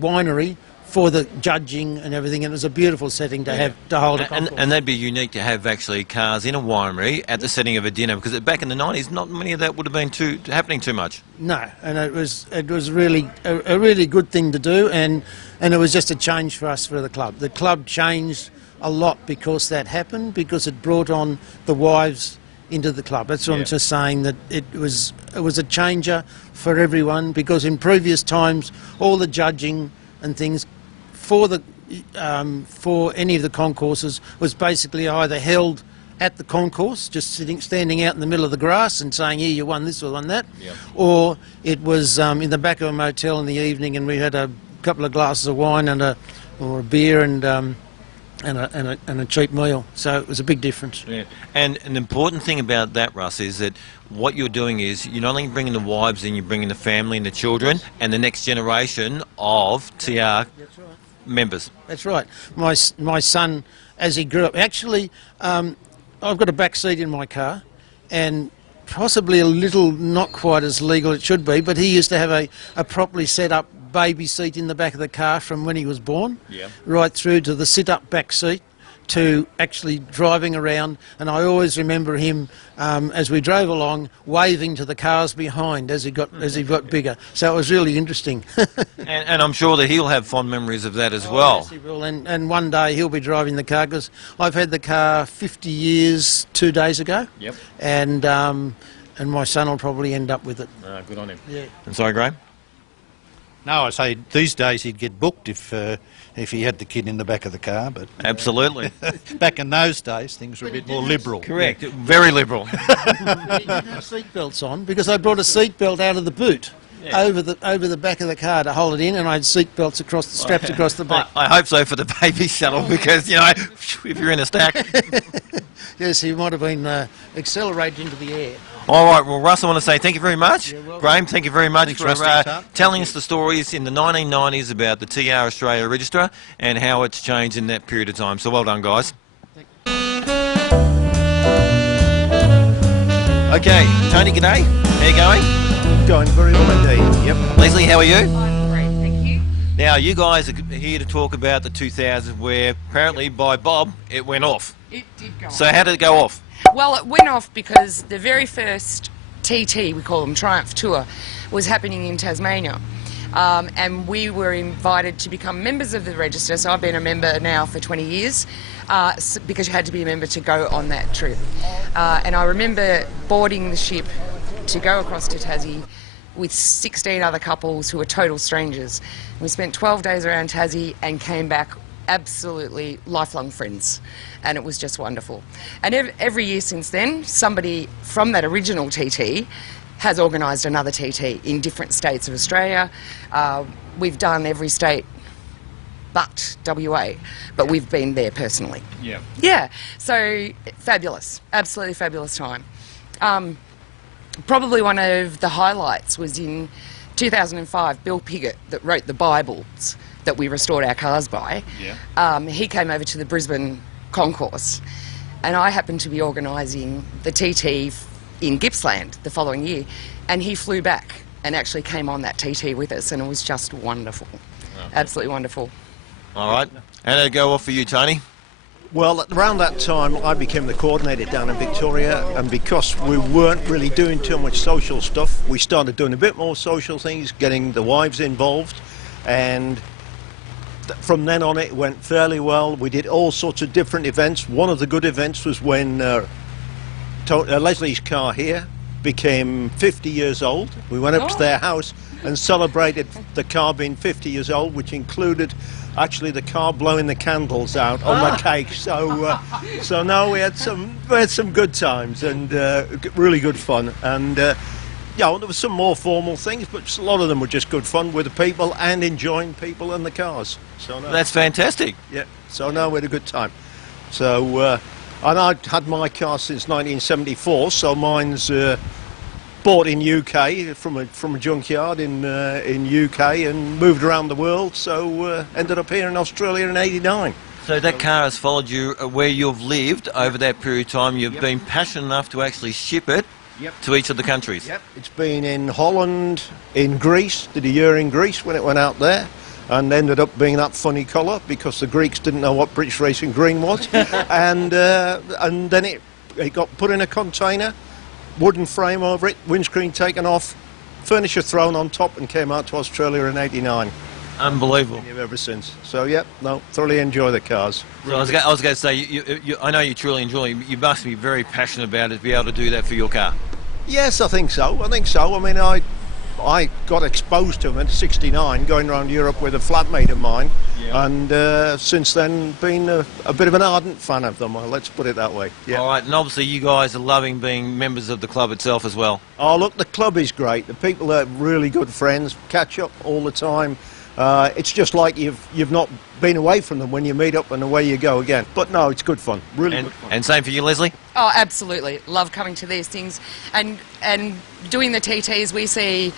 winery for the judging and everything, and it was a beautiful setting to have to hold a concourse. And that'd be unique to have actually cars in a winery at the setting of a dinner, because back in the 90s, not many of that would have been happening too much. No, and it was really a really good thing to do, and it was just a change for us for the club. The club changed a lot because that happened, because it brought on the wives into the club. That's what I'm just saying, that it was a changer for everyone, because in previous times all the judging and things for any of the concourses was basically either held at the concourse, just standing out in the middle of the grass and saying, here, you won this or won that, or it was in the back of a motel in the evening, and we had a couple of glasses of wine or a beer and a cheap meal. So it was a big difference. Yeah. And an important thing about that, Russ, is that what you're doing is you're not only bringing the wives in, you're bringing the family and the children and the next generation of TR members. That's right. My son, as he grew up, actually, I've got a back seat in my car, and possibly a little not quite as legal it should be, but he used to have a properly set up baby seat in the back of the car from when he was born, right through to the sit-up back seat, to actually driving around. And I always remember him, as we drove along, waving to the cars behind as he got bigger. So it was really interesting. And I'm sure that he'll have fond memories of that as well. Yes, he will. And one day he'll be driving the car, because I've had the car 50 years 2 days ago. Yep. And my son will probably end up with it. Good on him. Yeah. And sorry, Graham? No, I say these days he'd get booked if he had the kid in the back of the car, but Absolutely. back in those days things were a bit more liberal. Correct. Very liberal. He didn't have seatbelts on, because I brought a seatbelt out of the boot over the back of the car to hold it in, and I had seatbelts across the straps across the back. I hope so for the baby shuttle, because, you know, if you're in a stack. Yes, he might have been accelerated into the air. All right, well, Russ, I want to say thank you very much. You're welcome. Graham, thank you very much Thanks, for Rusty. telling us the stories in the 1990s about the TR Australia Register and how it's changed in that period of time. So well done, guys. Okay, Tony, g'day. How you going? Going very well indeed. Yep. Leslie, how are you? I'm great, thank you. Now, you guys are here to talk about the 2000, where apparently by Bob it went off. It did go So off. how did it go off? Well, it went off because the very first TT, we call them Triumph Tour, was happening in Tasmania. And we were invited to become members of the register. So I've been a member now for 20 years because you had to be a member to go on that trip. And I remember boarding the ship to go across to Tassie with 16 other couples who were total strangers. We spent 12 days around Tassie and came back absolutely lifelong friends, and it was just wonderful. And every year since then, somebody from that original TT has organised another TT in different states of Australia. We've done every state but WA, but we've been there personally. Yeah. Yeah, so fabulous, absolutely fabulous time. Probably one of the highlights was in 2005, Bill Piggott, that wrote the Bibles that we restored our cars by. Yeah. He came over to the Brisbane concourse, and I happened to be organising the TT in Gippsland the following year, and he flew back and actually came on that TT with us, and it was just wonderful. Absolutely wonderful. All right. How did it go off for you, Tony? Well, around that time, I became the coordinator down in Victoria, and because we weren't really doing too much social stuff, we started doing a bit more social things, getting the wives involved, and from then on it went fairly well. We did all sorts of different events. One of the good events was when Leslie's car here became 50 years old. We went up to their house and celebrated the car being 50 years old, which included actually the car blowing the candles out on the cake. So no, we had some good times and really good fun. And yeah, there were some more formal things, but a lot of them were just good fun with the people and enjoying people and the cars. So no, That's fantastic. yeah. So no, we had a good time. So and I'd had my car since 1974, so mine's bought in UK from a junkyard in UK and moved around the world. So ended up here in Australia in '89. So that car has followed you where you've lived over that period of time. You've been passionate enough to actually ship it to each of the countries. Yep. It's been in Holland, in Greece, did a year in Greece when it went out there, and ended up being that funny colour because the Greeks didn't know what British Racing Green was. and then it got put in a container, wooden frame over it, windscreen taken off, furniture thrown on top, and came out to Australia in '89. Unbelievable. Ever since. So, yep, no, thoroughly enjoy the cars. So I was going to say, I know you truly enjoy it. You must be very passionate about it to be able to do that for your car. Yes, I think so. I mean, I got exposed to them at 69, going around Europe with a flatmate of mine, and since then been a bit of an ardent fan of them. Let's put it that way. Yeah. All right, and obviously you guys are loving being members of the club itself as well. Oh, look, the club is great. The people are really good friends. Catch up all the time. It's just like you've not been away from them when you meet up and away you go again. But no, it's good fun. Really good fun. And same for you, Leslie? Oh, absolutely. Love coming to these things. And doing the TTs, we see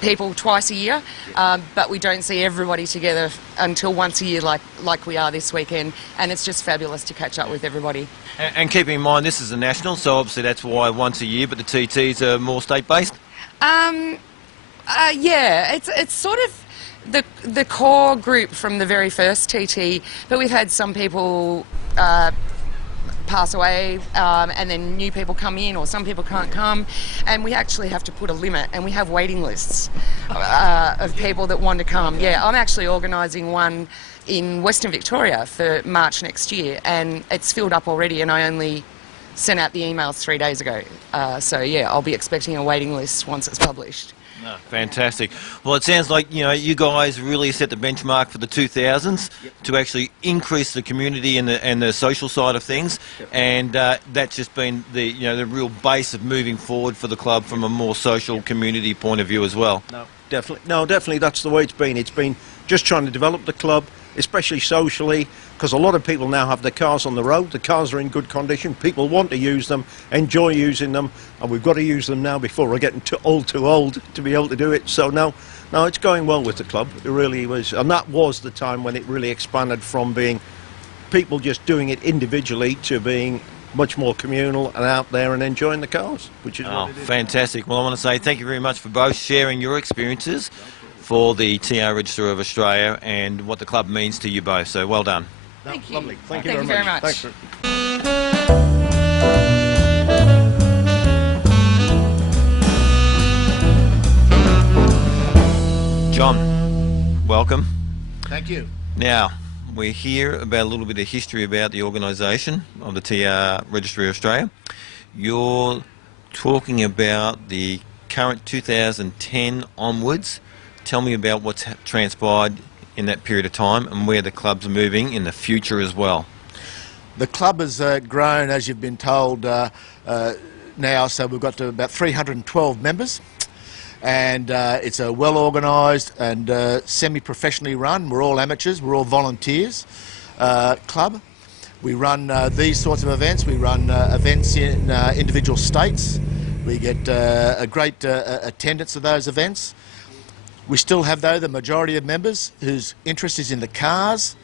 people twice a year, but we don't see everybody together until once a year like we are this weekend. And it's just fabulous to catch up with everybody. And keeping in mind this is a national, so obviously that's why once a year, but the TTs are more state-based? Yeah, it's sort of the core group from the very first TT, but we've had some people pass away, and then new people come in, or some people can't come, and we actually have to put a limit, and we have waiting lists of people that want to come. Yeah, I'm actually organising one in Western Victoria for March next year, and it's filled up already, and I only sent out the emails 3 days ago. So yeah, I'll be expecting a waiting list once it's published. No, fantastic. Well, it sounds like you guys really set the benchmark for the 2000s to actually increase the community and the social side of things, and that's just been the the real base of moving forward for the club from a more social community point of view as well. Definitely that's the way it's been. It's been just trying to develop the club, especially socially, because a lot of people now have their cars on the road. The cars are in good condition. People want to use them, enjoy using them, and we've got to use them now before we're getting too old to be able to do it. So no, it's going well with the club. It really was, and that was the time when it really expanded from being people just doing it individually to being much more communal and out there and enjoying the cars, which is what it is. Fantastic. Well, I want to say thank you very much for both sharing your experiences for the TR Register of Australia and what the club means to you both. So well done. Thank you. Lovely. Thank you Thank very you very much. much. Thanks. John, welcome. Thank you. Now, we hear about a little bit of history about the organisation of the TR Registry of Australia. You're talking about the current 2010 onwards. Tell me about what's transpired in that period of time and where the club's moving in the future as well. The club has grown, as you've been told, now, so we've got to about 312 members, and it's a well organised and semi-professionally run. We're all amateurs, we're all volunteers club. We run these sorts of events. We run events in individual states. We get a great attendance of those events. We still have, though, the majority of members whose interest is in the cars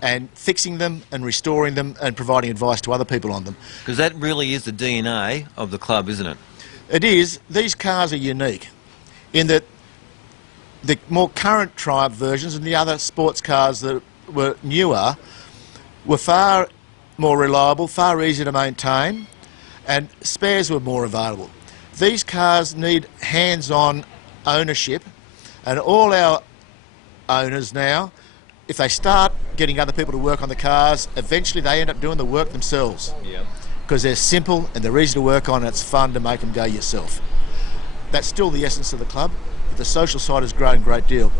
and fixing them and restoring them and providing advice to other people on them. Because that really is the DNA of the club, isn't it? It is. These cars are unique in that the more current Triumph versions and the other sports cars that were newer were far more reliable, far easier to maintain, and spares were more available. These cars need hands-on ownership, and all our owners now, if they start getting other people to work on the cars, eventually they end up doing the work themselves. Yeah. Because they're simple and they're easy to work on and it's fun to make them go yourself. That's still the essence of the club, but the social side has grown a great deal.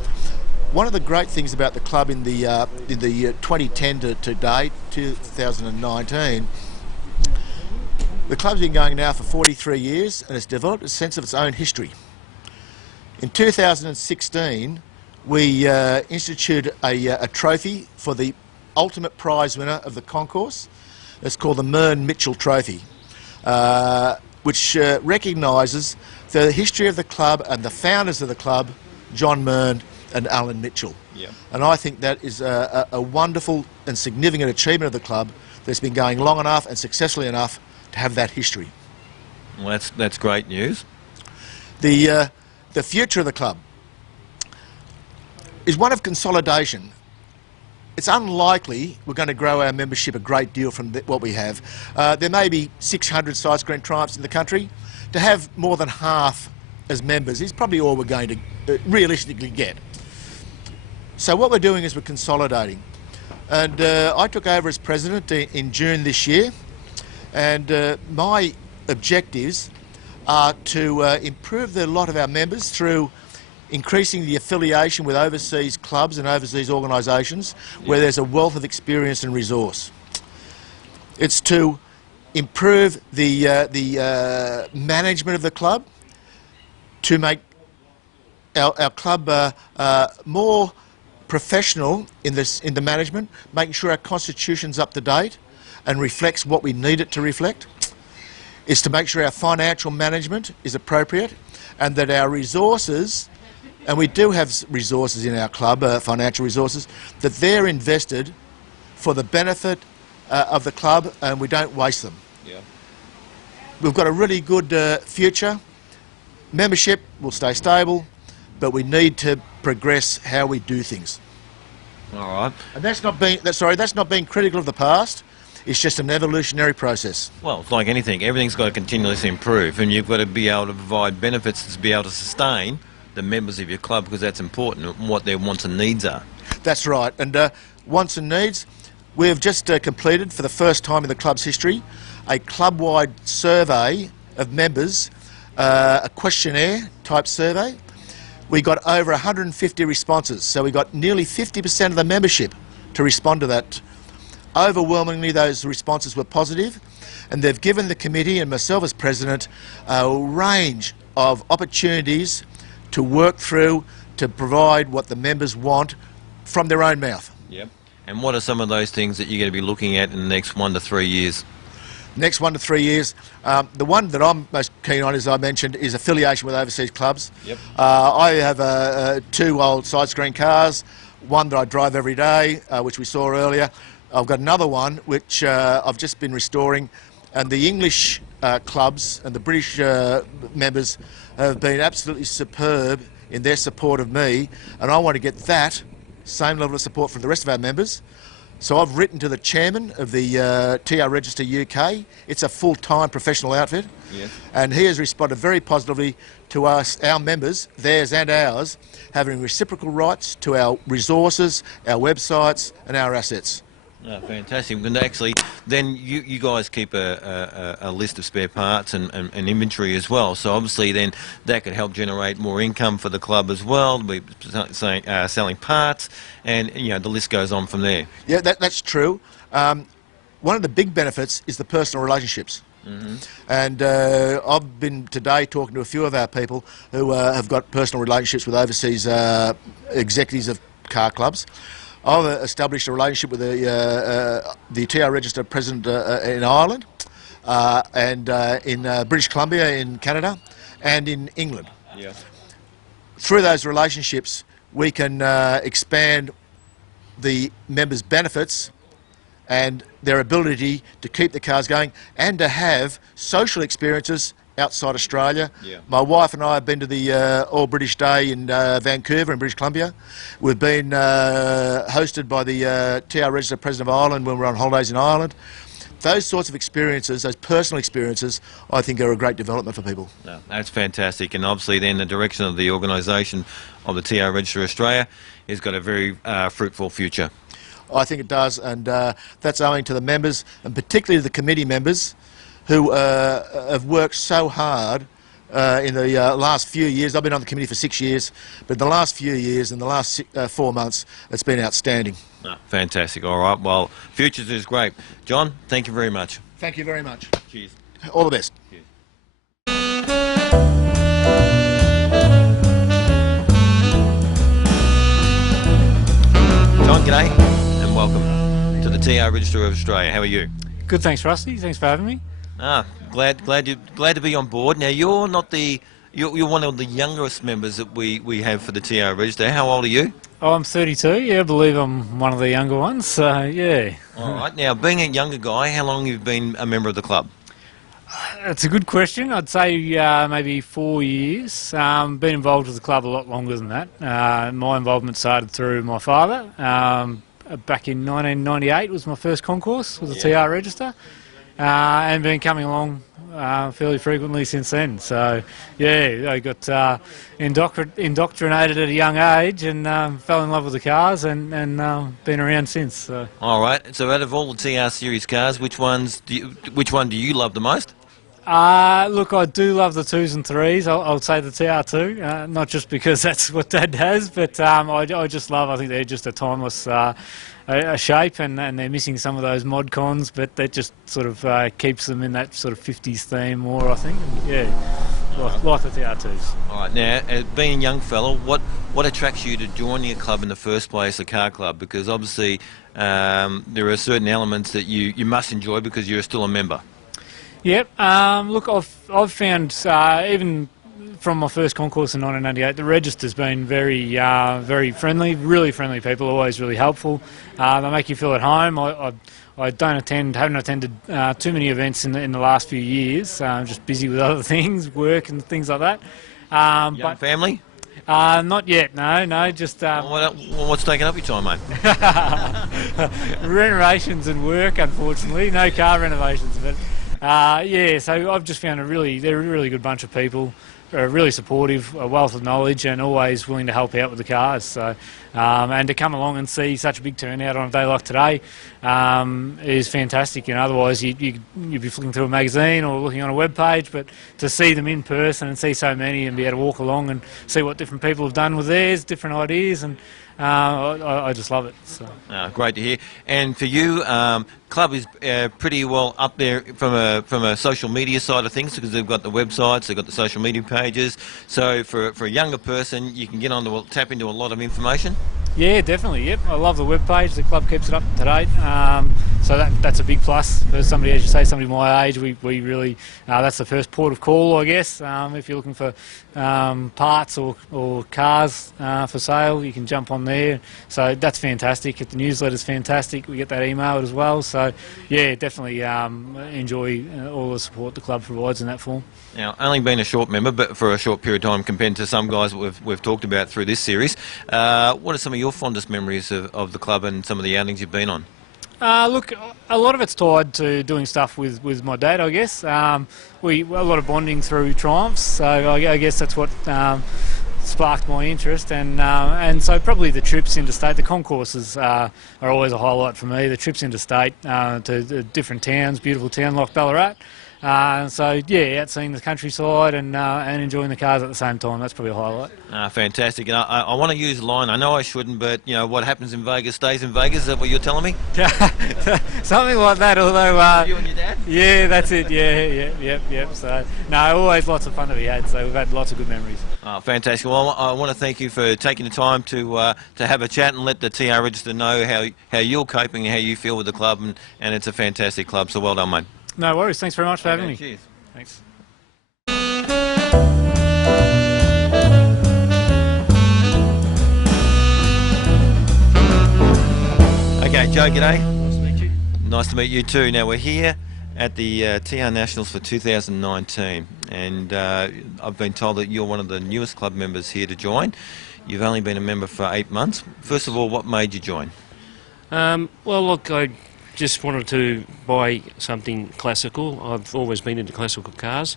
One of the great things about the club in the 2010 to date, 2019, the club's been going now for 43 years and it's developed a sense of its own history. In 2016, we instituted a trophy for the ultimate prize winner of the concourse. It's called the Mern Mitchell Trophy, which recognises the history of the club and the founders of the club, John Mern and Alan Mitchell. Yeah. And I think that is a wonderful and significant achievement of the club that's been going long enough and successfully enough to have that history. Well, that's great news. The future of the club is one of consolidation. It's unlikely we're going to grow our membership a great deal from what we have. There may be 600 side screen Triumphs in the country. To have more than half as members is probably all we're going to realistically get. So what we're doing is we're consolidating. And I took over as president in June this year, and my objectives are to improve the lot of our members through increasing the affiliation with overseas clubs and overseas organisations where there's a wealth of experience and resource. It's to improve the management of the club, to make our club more professional in the management, making sure our constitution's up to date and reflects what we need it to reflect. Is to make sure our financial management is appropriate and that our resources, and we do have resources in our club, financial resources, that they're invested for the benefit of the club and we don't waste them. Yeah. We've got a really good future. Membership will stay stable, but we need to progress how we do things. All right. And that's not being critical of the past. It's just an evolutionary process. Well, it's like anything. Everything's got to continuously improve, and you've got to be able to provide benefits to be able to sustain the members of your club, because that's important, and what their wants and needs are. That's right. And wants and needs, we have just completed, for the first time in the club's history, a club-wide survey of members, a questionnaire type survey. We got over 150 responses, so we got nearly 50% of the membership to respond to that. Overwhelmingly, those responses were positive, and they've given the committee and myself as president a range of opportunities to work through to provide what the members want from their own mouth. Yep. And what are some of those things that you're going to be looking at in the next 1 to 3 years? Next 1 to 3 years, the one that I'm most keen on, as I mentioned, is affiliation with overseas clubs. Yep. I have 2 old side screen cars, one that I drive every day, which we saw earlier. I've got another one which I've just been restoring, and the English clubs and the British members have been absolutely superb in their support of me, and I want to get that same level of support from the rest of our members. So I've written to the chairman of the TR Register UK. It's a full-time professional outfit. Yes. And he has responded very positively to us, our members, theirs and ours, having reciprocal rights to our resources, our websites and our assets. Oh, fantastic. And actually, then you guys keep a list of spare parts and inventory as well. So obviously then that could help generate more income for the club as well. We're selling parts, and you know the list goes on from there. Yeah, that's true. One of the big benefits is the personal relationships. Mm-hmm. And I've been today talking to a few of our people who have got personal relationships with overseas executives of car clubs. I've established a relationship with the TR Register president in Ireland and in British Columbia in Canada and in England. Yeah. Through those relationships, we can expand the members' benefits and their ability to keep the cars going and to have social experiences outside Australia. Yeah. My wife and I have been to the All British Day in Vancouver in British Columbia. We've been hosted by the TR Register President of Ireland when we're on holidays in Ireland. Those sorts of experiences, those personal experiences, I think are a great development for people. No, that's fantastic, and obviously then the direction of the organisation of the TR Register Australia has got a very fruitful future. I think it does, and that's owing to the members, and particularly the committee members, who have worked so hard in the last few years. I've been on the committee for 6 years, but in the last few years, in the last 4 months, it's been outstanding. No, fantastic. All right, well, futures is great. John, thank you very much. Thank you very much. Cheers. All the best. John, g'day, and welcome to the TR Register of Australia. How are you? Good, thanks, Rusty. Thanks for having me. Glad to be on board. Now you're not you're one of the youngest members that we have for the TR Register. How old are you? Oh, I'm 32. Yeah, I believe I'm one of the younger ones. So yeah. All right. Now, being a younger guy, how long have you been a member of the club? That's a good question. I'd say maybe 4 years. Been involved with the club a lot longer than that. My involvement started through my father. Back in 1998 was my first concourse with the TR Register. And been coming along fairly frequently since then. So, yeah, I got indoctrinated at a young age and fell in love with the cars and been around since. So. All right. So, out of all the TR series cars, which one do you love the most? Look, I do love the 2s and 3s. I'll say the TR2, not just because that's what Dad has, but I just love. I think they're just a timeless a shape, and they're missing some of those mod cons, but that just sort of keeps them in that sort of 50s theme more, I think. Yeah, like the TR2s. All right. Now, being a young fellow, what attracts you to joining a club in the first place, a car club? Because obviously there are certain elements that you must enjoy because you're still a member. Yep. Look, I've found even from my first concourse in 1998, the Register's been very friendly, really friendly people, always really helpful. They make you feel at home. I haven't attended too many events in the last few years. I'm just busy with other things, work and things like that. Young family? Not yet, no, just... what's taking up your time, mate? Renovations and work, unfortunately. No car renovations, but... yeah, so I've just found they're a really good bunch of people, really supportive, a wealth of knowledge, and always willing to help out with the cars. So, and to come along and see such a big turnout on a day like today is fantastic. You know, otherwise you'd be flicking through a magazine or looking on a web page, but to see them in person and see so many and be able to walk along and see what different people have done with theirs, different ideas, and I just love it. So. Great to hear. And for you, club is pretty well up there from a social media side of things because they've got the websites, they've got the social media pages. So for a younger person, you can get on tap into a lot of information. Yeah, definitely. Yep, I love the webpage. The club keeps it up to date, so that's a big plus for somebody, as you say, somebody my age. We really that's the first port of call, I guess. If you're looking for parts or cars for sale, you can jump on there. So that's fantastic. The newsletter's fantastic. We get that emailed as well. So yeah, definitely enjoy all the support the club provides in that form. Now, only been a short member, but for a short period of time compared to some guys that we've talked about through this series. What are some of your fondest memories of the club and some of the outings you've been on? Look, a lot of it's tied to doing stuff with my dad, I guess. A lot of bonding through triumphs, so I guess that's what sparked my interest, and so probably the trips interstate. The concourses are always a highlight for me. The trips interstate to different towns, beautiful town like Ballarat. So yeah, out seeing the countryside and enjoying the cars at the same time. That's probably a highlight. Fantastic. And I want to use a line. I know I shouldn't, but you know what happens in Vegas stays in Vegas. Is that what you're telling me? Something like that. Although you and your dad? Yeah, that's it. Yeah. So no, always lots of fun to be had. So we've had lots of good memories. Oh, fantastic. Well, I want to thank you for taking the time to have a chat and let the TR Register know how you're coping and how you feel with the club, and it's a fantastic club. So well done, mate. No worries. Thanks very much for having me. Cheers. Thanks. Okay, Joe, g'day. Nice to meet you. Nice to meet you too. Now, we're here at the TR Nationals for 2019, and I've been told that you're one of the newest club members here to join. You've only been a member for 8 months. First of all, what made you join? Well, look, I just wanted to buy something classical. I've always been into classical cars,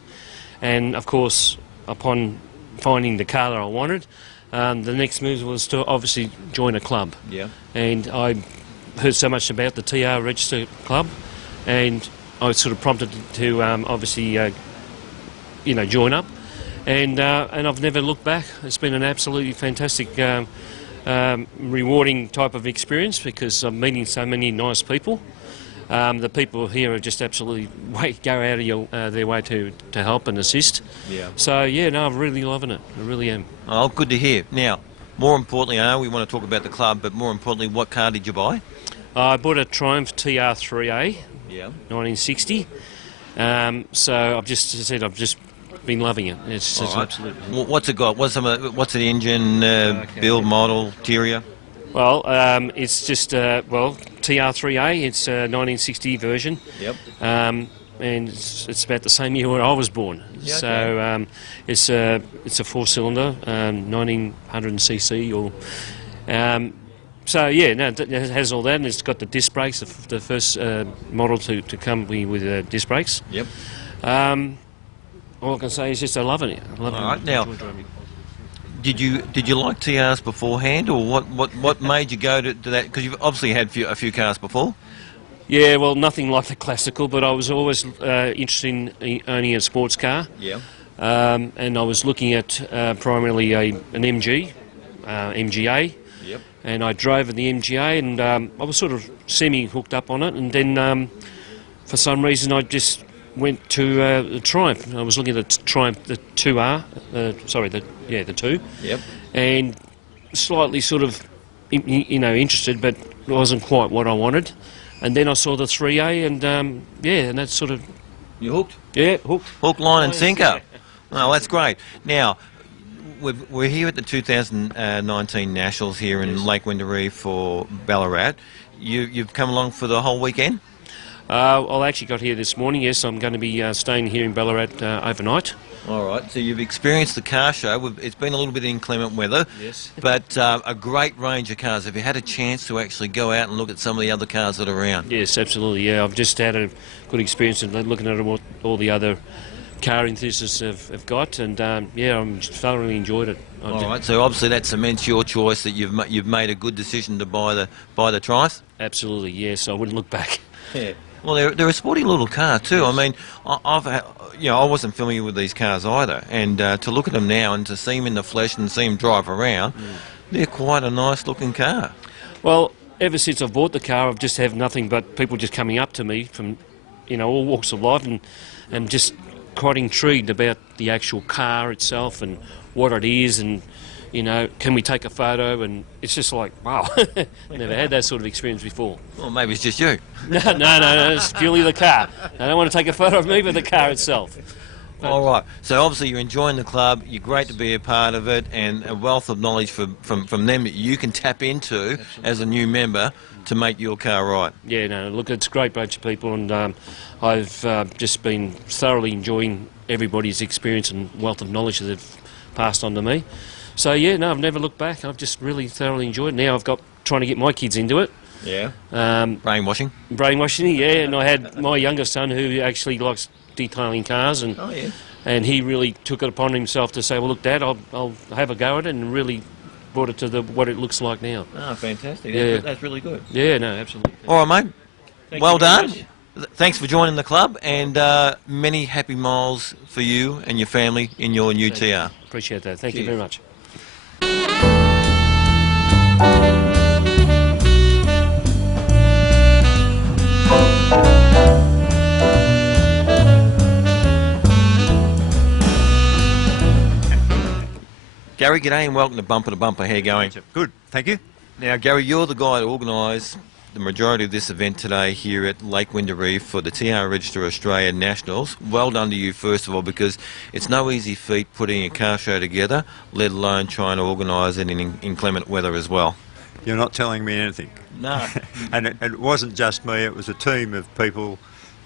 and of course, upon finding the car that I wanted, the next move was to obviously join a club. Yeah. And I heard so much about the TR Register Club, and I was sort of prompted to obviously, join up, and I've never looked back. It's been an absolutely fantastic. Rewarding type of experience because I'm meeting so many nice people. The people here are just absolutely go out of their way to help and assist. Yeah. So yeah, no, I'm really loving it. I really am. Oh, good to hear. Now, more importantly, I know we want to talk about the club, but more importantly, what car did you buy? I bought a Triumph TR3A, Yeah. 1960. So I've just been loving it. It's just absolutely. What's it got? What's the engine, build, model, interior? Well, it's just TR3A. It's a 1960 version. Yep. And it's about the same year when I was born. Yeah, so it's a four-cylinder, 1900cc. So yeah, no, it has all that, and it's got the disc brakes. The first model to come with disc brakes. Yep. All I can say is just I love it. I love it. All right, now, did you like TRs beforehand, or what made you go to that? Because you've obviously had a few cars before. Yeah, well, nothing like the classical, but I was always interested in owning a sports car. Yeah. And I was looking at primarily an MG, MGA. Yep. And I drove in the MGA, and I was sort of semi-hooked up on it. And then, for some reason, I just went to the Triumph. I was looking at the Triumph, the 2R, the 2. Yep. And slightly sort of, interested, but it wasn't quite what I wanted. And then I saw the 3A, and and that's sort of... You hooked? Yeah, hooked. Hook, line and sinker. Oh, that's great. Now, we're here at the 2019 Nationals here in Lake Wendouree for Ballarat. You've come along for the whole weekend? I actually got here this morning, yes. I'm going to be staying here in Ballarat overnight. All right, so you've experienced the car show. It's been a little bit inclement weather, yes, but a great range of cars. Have you had a chance to actually go out and look at some of the other cars that are around? Yes, absolutely, yeah. I've just had a good experience in looking at what all the other car enthusiasts have got, and I'm thoroughly enjoyed it. All right, so obviously that cements your choice that you've made a good decision to buy the Triumph? Absolutely, yes. I wouldn't look back. Yeah. Well, they're a sporty little car too. Yes. I mean, I wasn't familiar with these cars either, and to look at them now and to see them in the flesh and see them drive around, they're quite a nice looking car. Well, ever since I've bought the car, I've just had nothing but people just coming up to me from, all walks of life, and just quite intrigued about the actual car itself and what it is, and you know, can we take a photo? And it's just like, wow, never had that sort of experience before. Well, maybe it's just you. No, it's purely the car. I don't want to take a photo of me, but the car itself. All right. So obviously you're enjoying the club. You're great to be a part of it, and a wealth of knowledge from them that you can tap into as a new member to make your car right. Yeah, no, look, it's a great bunch of people, and I've just been thoroughly enjoying everybody's experience and wealth of knowledge that they've passed on to me. So yeah, no, I've never looked back. I've just really thoroughly enjoyed it. Now I've got trying to get my kids into it. Yeah. Brainwashing. Brainwashing, yeah. And I had my younger son who actually likes detailing cars, and and he really took it upon himself to say, well, look, Dad, I'll have a go at it, and really brought it to what it looks like now. Oh, fantastic. Yeah. That's really good. Yeah, no, absolutely. All right, mate. Thank Well you very done. much. Thanks for joining the club, and many happy miles for you and your family in your new TR. Appreciate that. Thank you Cheers. very much. Gary, g'day and welcome to Bumper to Bumper. How you going? Good, thank you. Now, Gary, you're the guy that organised the majority of this event today here at Lake Wendouree for the TR Register Australia Nationals. Well done to you, first of all, because it's no easy feat putting a car show together, let alone trying to organise it in inclement weather as well. You're not telling me anything. No. And it wasn't just me, it was a team of people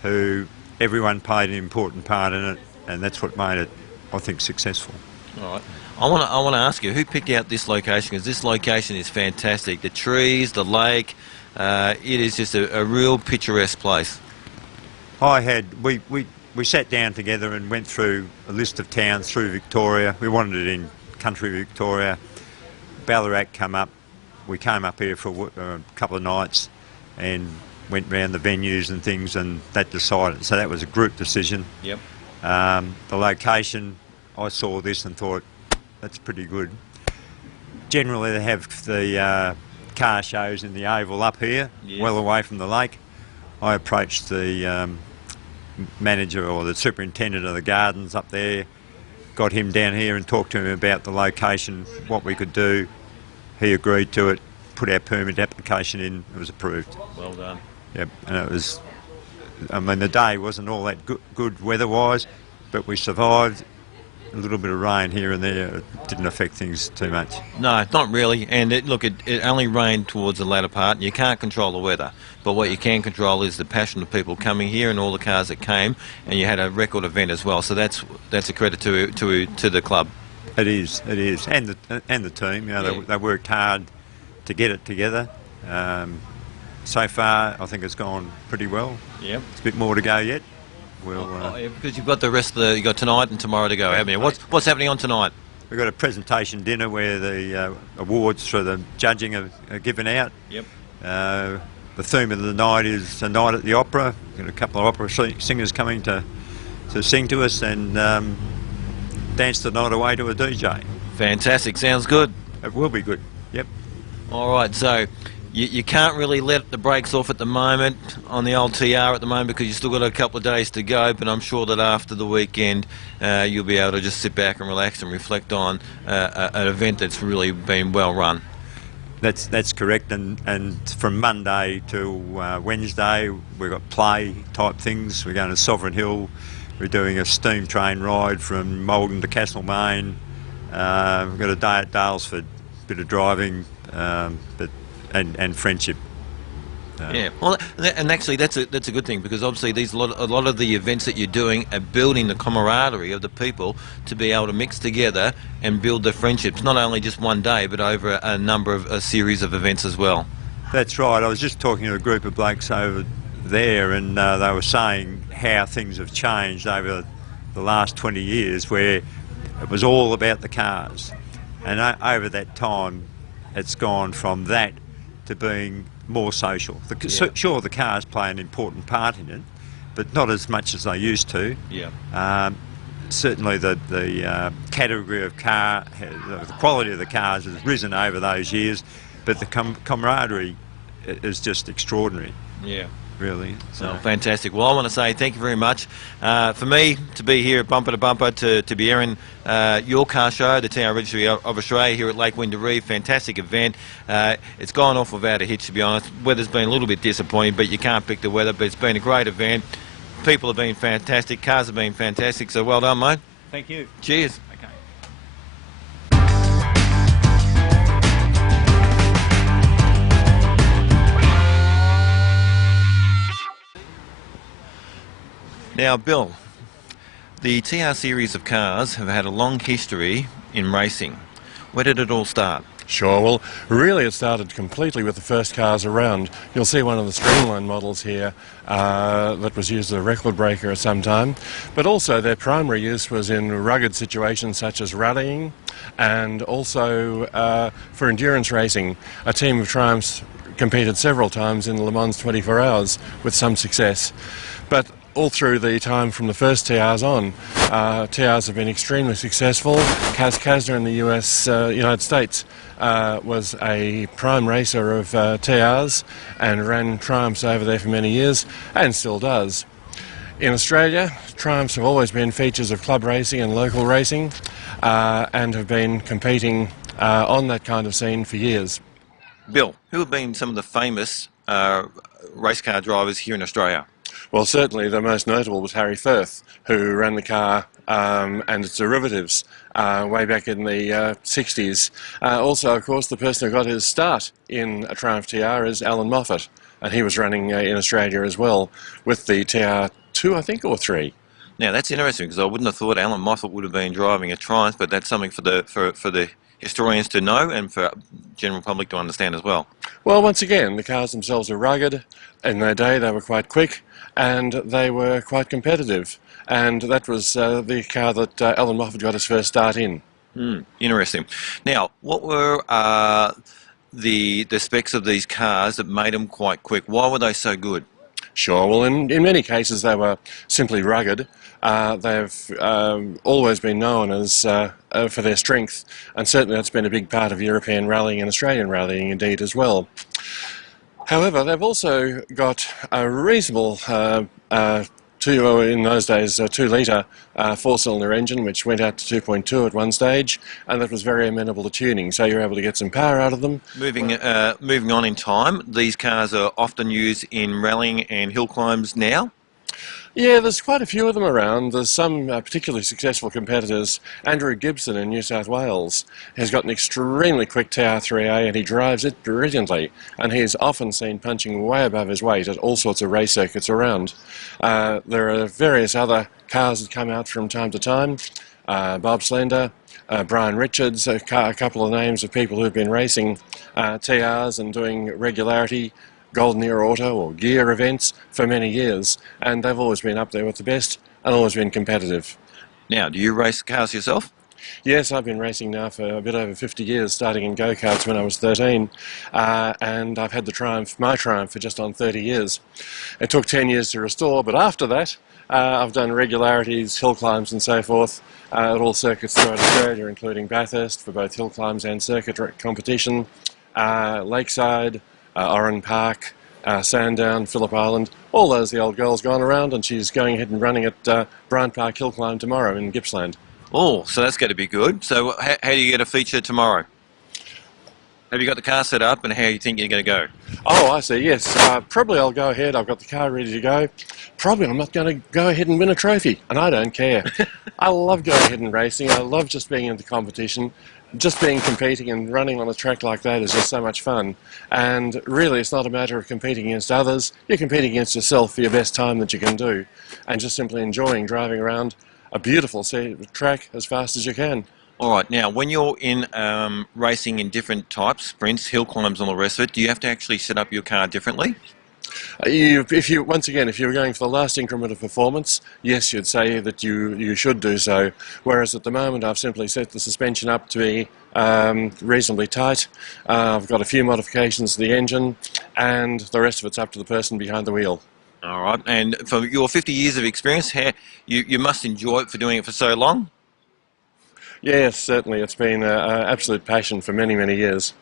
who everyone played an important part in it, and that's what made it, I think, successful. All right. I want to ask you, who picked out this location? Because this location is fantastic. The trees, the lake, it is just a real picturesque place. We sat down together and went through a list of towns through Victoria. We wanted it in country Victoria. Ballarat come up. We came up here for a couple of nights and went round the venues and things, and that decided. So that was a group decision. Yep. The location, I saw this and thought, that's pretty good. Generally they have the car shows in the oval up here, well away from the lake. I approached the manager or the superintendent of the gardens up there, got him down here and talked to him about the location, what we could do. He agreed to it, put our permit application in, it was approved. Well done. Yep, and it was, I mean, the day wasn't all that good weather-wise, but we survived. A little bit of rain here and there, it didn't affect things too much. No, not really. And it only rained towards the latter part, and you can't control the weather. But what you can control is the passion of people coming here and all the cars that came, and you had a record event as well. So that's a credit to the club. It is, and the team. You know, they worked hard to get it together. So far, I think it's gone pretty well. Yep. There's a bit more to go yet. Because you've got the rest of you got tonight and tomorrow to go, haven't you? What's happening on tonight? We've got a presentation dinner where the awards for the judging are given out. Yep. The theme of the night is a night at the opera. We've got a couple of opera singers coming to sing to us and dance the night away to a DJ. Fantastic. Sounds good. It will be good. Yep. All right. So you can't really let the brakes off at the moment on the old TR at the moment because you've still got a couple of days to go, but I'm sure that after the weekend you'll be able to just sit back and relax and reflect on an event that's really been well run. That's correct, and from Monday to Wednesday we've got play type things. We're going to Sovereign Hill, we're doing a steam train ride from Malden to Castlemaine, we've got a day at Dalesford, bit of driving, and friendship. Yeah, well, and actually that's a good thing because obviously a lot of the events that you're doing are building the camaraderie of the people to be able to mix together and build their friendships, not only just one day but over a series of events as well. That's right. I was just talking to a group of blokes over there and they were saying how things have changed over the last 20 years where it was all about the cars, and over that time it's gone from that to being more social. Sure, the cars play an important part in it, but not as much as they used to. Yeah. Certainly the category of car, the quality of the cars has risen over those years, but the camaraderie is just extraordinary. Yeah. really. So. Oh, fantastic. Well, I want to say thank you very much. For me, to be here at Bumper to Bumper, to be airing your car show, the TR Registry of Australia here at Lake Wendouree, fantastic event. It's gone off without a hitch, to be honest. Weather's been a little bit disappointing, but you can't pick the weather, but it's been a great event. People have been fantastic, cars have been fantastic, so well done, mate. Thank you. Cheers. Okay. Now, Bill, the TR series of cars have had a long history in racing. Where did it all start? Sure, well, really it started completely with the first cars around. You'll see one of the Streamline models here that was used as a record breaker at some time, but also their primary use was in rugged situations such as rallying and also for endurance racing. A team of Triumphs competed several times in the Le Mans 24 Hours with some success. But all through the time from the first TRs on, TRs have been extremely successful. Kaz Kazner in the United States was a prime racer of TRs and ran Triumphs over there for many years and still does. In Australia, Triumphs have always been features of club racing and local racing and have been competing on that kind of scene for years. Bill, who have been some of the famous race car drivers here in Australia? Well, certainly the most notable was Harry Firth, who ran the car and its derivatives way back in the 60s. Also, of course, the person who got his start in a Triumph TR is Alan Moffat, and he was running in Australia as well with the TR2, I think, or 3. Now, that's interesting because I wouldn't have thought Alan Moffat would have been driving a Triumph, but that's something for the historians to know and for general public to understand as well. Well, once again, the cars themselves are rugged. In their day, they were quite quick and they were quite competitive. And that was the car that Alan Moffat got his first start in. Interesting. Now, what were the specs of these cars that made them quite quick? Why were they so good? Sure. Well, in many cases, they were simply rugged. They've always been known as for their strength, and certainly that's been a big part of European rallying and Australian rallying indeed as well. However, they've also got a reasonable, in those days, a 2-litre four-cylinder engine, which went out to 2.2 at one stage, and that was very amenable to tuning, so you're able to get some power out of them. Moving on in time, these cars are often used in rallying and hill climbs now. Yeah, there's quite a few of them around. There's some particularly successful competitors. Andrew Gibson in New South Wales has got an extremely quick TR3A and he drives it brilliantly. And he's often seen punching way above his weight at all sorts of race circuits around. There are various other cars that come out from time to time. Bob Slender, Brian Richards, a couple of names of people who've been racing TRs and doing regularity Golden Era Auto or gear events for many years, and they've always been up there with the best and always been competitive. Now, do you race cars yourself? Yes, I've been racing now for a bit over 50 years, starting in go-karts when I was 13, and I've had my Triumph, for just on 30 years. It took 10 years to restore, but after that, I've done regularities, hill climbs and so forth at all circuits throughout Australia, including Bathurst for both hill climbs and circuit competition, Lakeside, Oran Park, Sandown, Phillip Island, all those the old girl's gone around, and she's going ahead and running at Bryant Park Hill Climb tomorrow in Gippsland. Oh, so that's going to be good. So how do you get a feature tomorrow? Have you got the car set up and how do you think you're going to go? Oh, I see, yes. Probably I'll go ahead. I've got the car ready to go. Probably I'm not going to go ahead and win a trophy, and I don't care. I love going ahead and racing. I love just being in the competition. Just competing and running on a track like that is just so much fun. And really, it's not a matter of competing against others. You're competing against yourself for your best time that you can do. And just simply enjoying driving around a beautiful track as fast as you can. All right, now, when you're in racing in different types, sprints, hill climbs, and all the rest of it, do you have to actually set up your car differently? If you were going for the last increment of performance, yes, you'd say that you should do so. Whereas at the moment, I've simply set the suspension up to be reasonably tight. I've got a few modifications to the engine, and the rest of it's up to the person behind the wheel. All right, and for your 50 years of experience, you must enjoy it for doing it for so long? Yes, certainly. It's been an absolute passion for many, many years.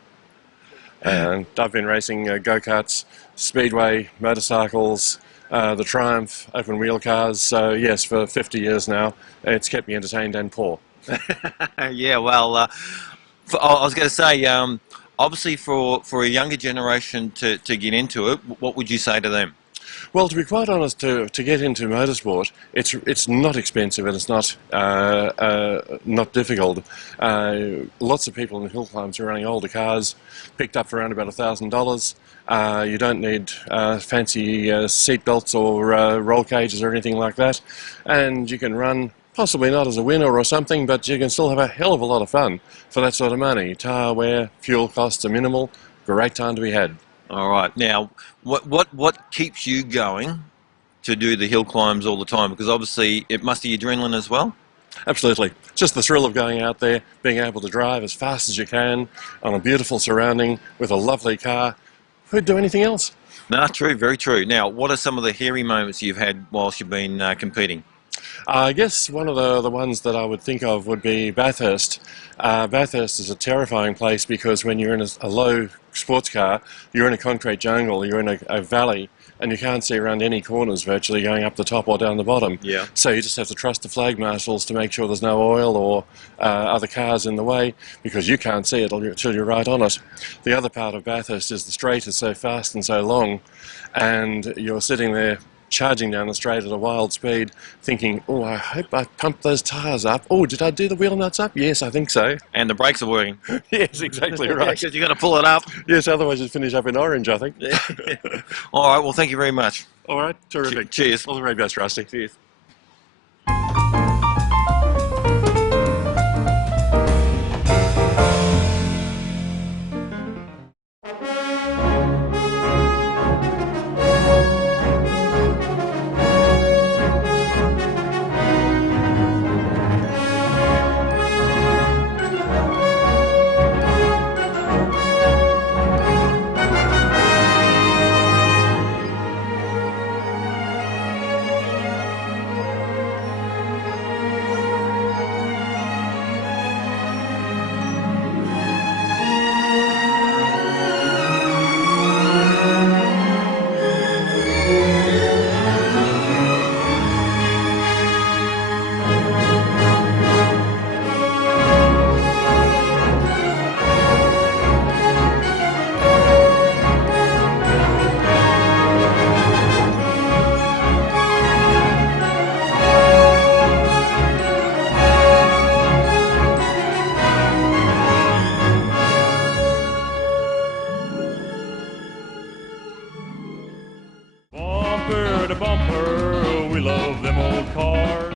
And I've been racing go-karts, speedway, motorcycles, the Triumph, open wheel cars. So yes, for 50 years now, it's kept me entertained and poor. Yeah, well, I was going to say, obviously for a younger generation to get into it, what would you say to them? Well, to be quite honest, to get into motorsport, it's not expensive and it's not difficult. Lots of people in the hill climbs are running older cars, picked up for around about $1,000. You don't need fancy seat belts or roll cages or anything like that, and you can run. Possibly not as a winner or something, but you can still have a hell of a lot of fun for that sort of money. Tyre wear, fuel costs are minimal. Great time to be had. All right. Now, what keeps you going to do the hill climbs all the time? Because obviously it must be adrenaline as well. Absolutely. Just the thrill of going out there, being able to drive as fast as you can on a beautiful surrounding with a lovely car. Who'd do anything else? No, true, very true. Now, what are some of the hairy moments you've had whilst you've been competing? I guess one of the ones that I would think of would be Bathurst. Bathurst is a terrifying place because when you're in a low sports car, you're in a concrete jungle, you're in a valley, and you can't see around any corners virtually going up the top or down the bottom. Yeah. So you just have to trust the flag marshals to make sure there's no oil or other cars in the way, because you can't see it until you're right on it. The other part of Bathurst is the straight is so fast and so long, and you're sitting there charging down the straight at a wild speed, thinking, oh, I hope I pumped those tyres up. Oh, did I do the wheel nuts up? Yes, I think so. And the brakes are working. Yes, exactly right. Because you've got to pull it up. Yes, otherwise you'd finish up in orange, I think. All right, well, thank you very much. All right, terrific. Cheers. All the very best, Rusty. Cheers.